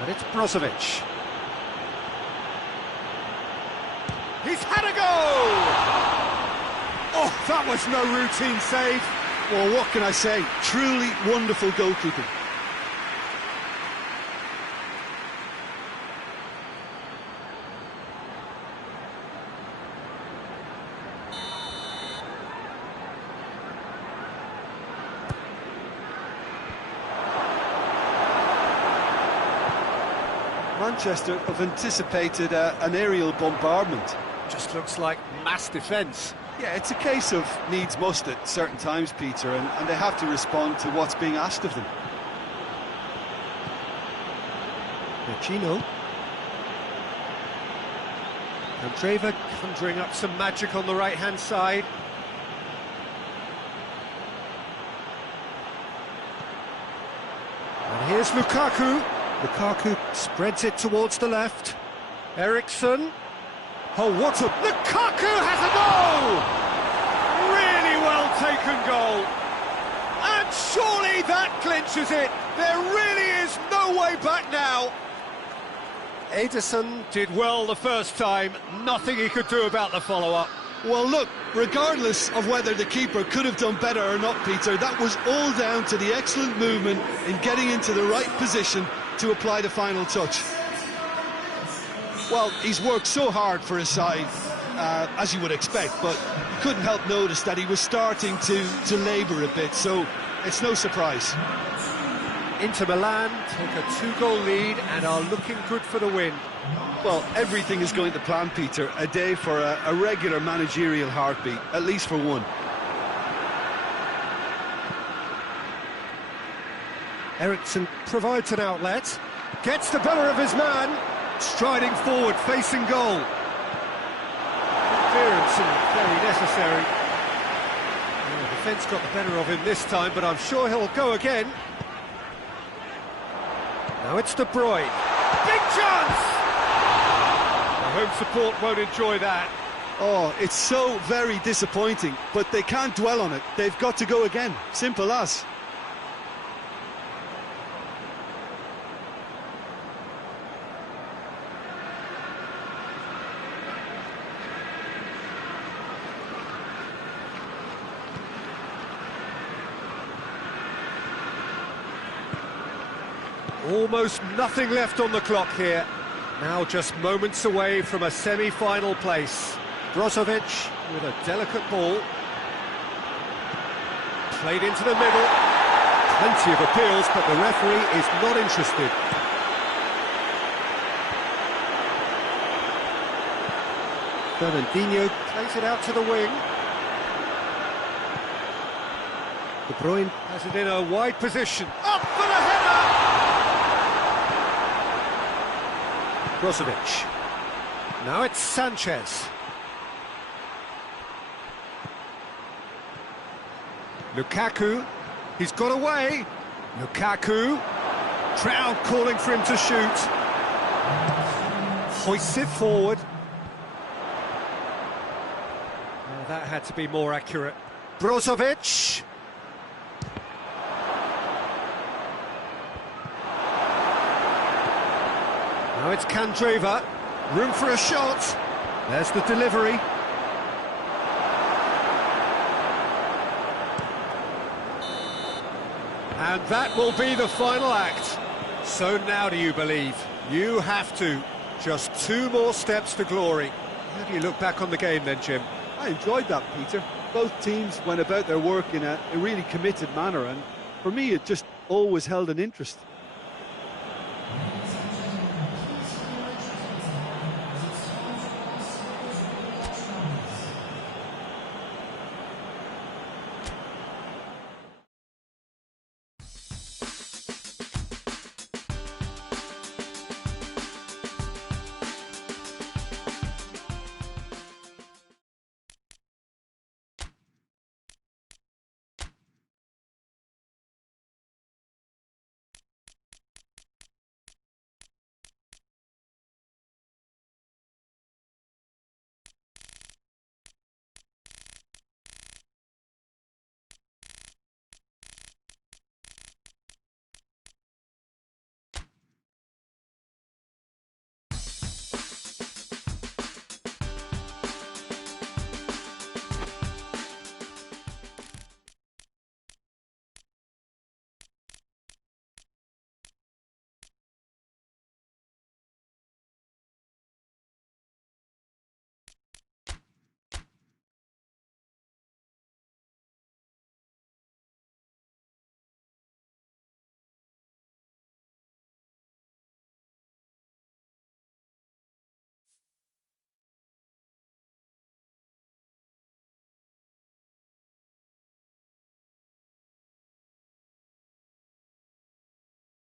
And it's Brozovic. He's had a go! Oh, that was no routine save. Well, what can I say? Truly wonderful goalkeeping. Manchester have anticipated an aerial bombardment. Just looks like mass defence. Yeah, it's a case of needs must at certain times, Peter, and they have to respond to what's being asked of them. Vecino. Andreva conjuring up some magic on the right-hand side. And here's Lukaku. Lukaku spreads it towards the left. Ericsson. Oh, what a... Lukaku has a goal! Really well taken goal. And surely that clinches it. There really is no way back now. Ederson did well the first time. Nothing he could do about the follow-up. Well, look, regardless of whether the keeper could have done better or not, Peter, that was all down to the excellent movement in getting into the right position to apply the final touch. Well, he's worked so hard for his side, as you would expect, but you couldn't help notice that he was starting to labour a bit, so it's no surprise. Inter Milan take a 2-goal lead and are looking good for the win. Well, everything is going to plan, Peter. A day for a regular managerial heartbeat, at least for one. Ericsson provides an outlet, gets the better of his man, striding forward, facing goal. Clearance and very necessary. The defence got the better of him this time, but I'm sure he'll go again. Now it's De Bruyne. Big chance! The home support won't enjoy that. Oh, it's so very disappointing, but they can't dwell on it. They've got to go again. Simple as. Almost nothing left on the clock here. Now just moments away from a semi-final place. Brozovic with a delicate ball. Played into the middle. Plenty of appeals, but the referee is not interested. Fernandinho plays it out to the wing. De Bruyne has it in a wide position. Up for the header! Brozovic. Now it's Sanchez. Lukaku. He's got away. Lukaku. Trout calling for him to shoot. Hoists it forward. Oh, that had to be more accurate. Brozovic. Now it's Kandreva. Room for a shot. There's the delivery. And that will be the final act. So now do you believe? You have to. Just 2 more steps to glory. How do you look back on the game then, Jim? I enjoyed that, Peter. Both teams went about their work in a really committed manner, and for me it just always held an interest.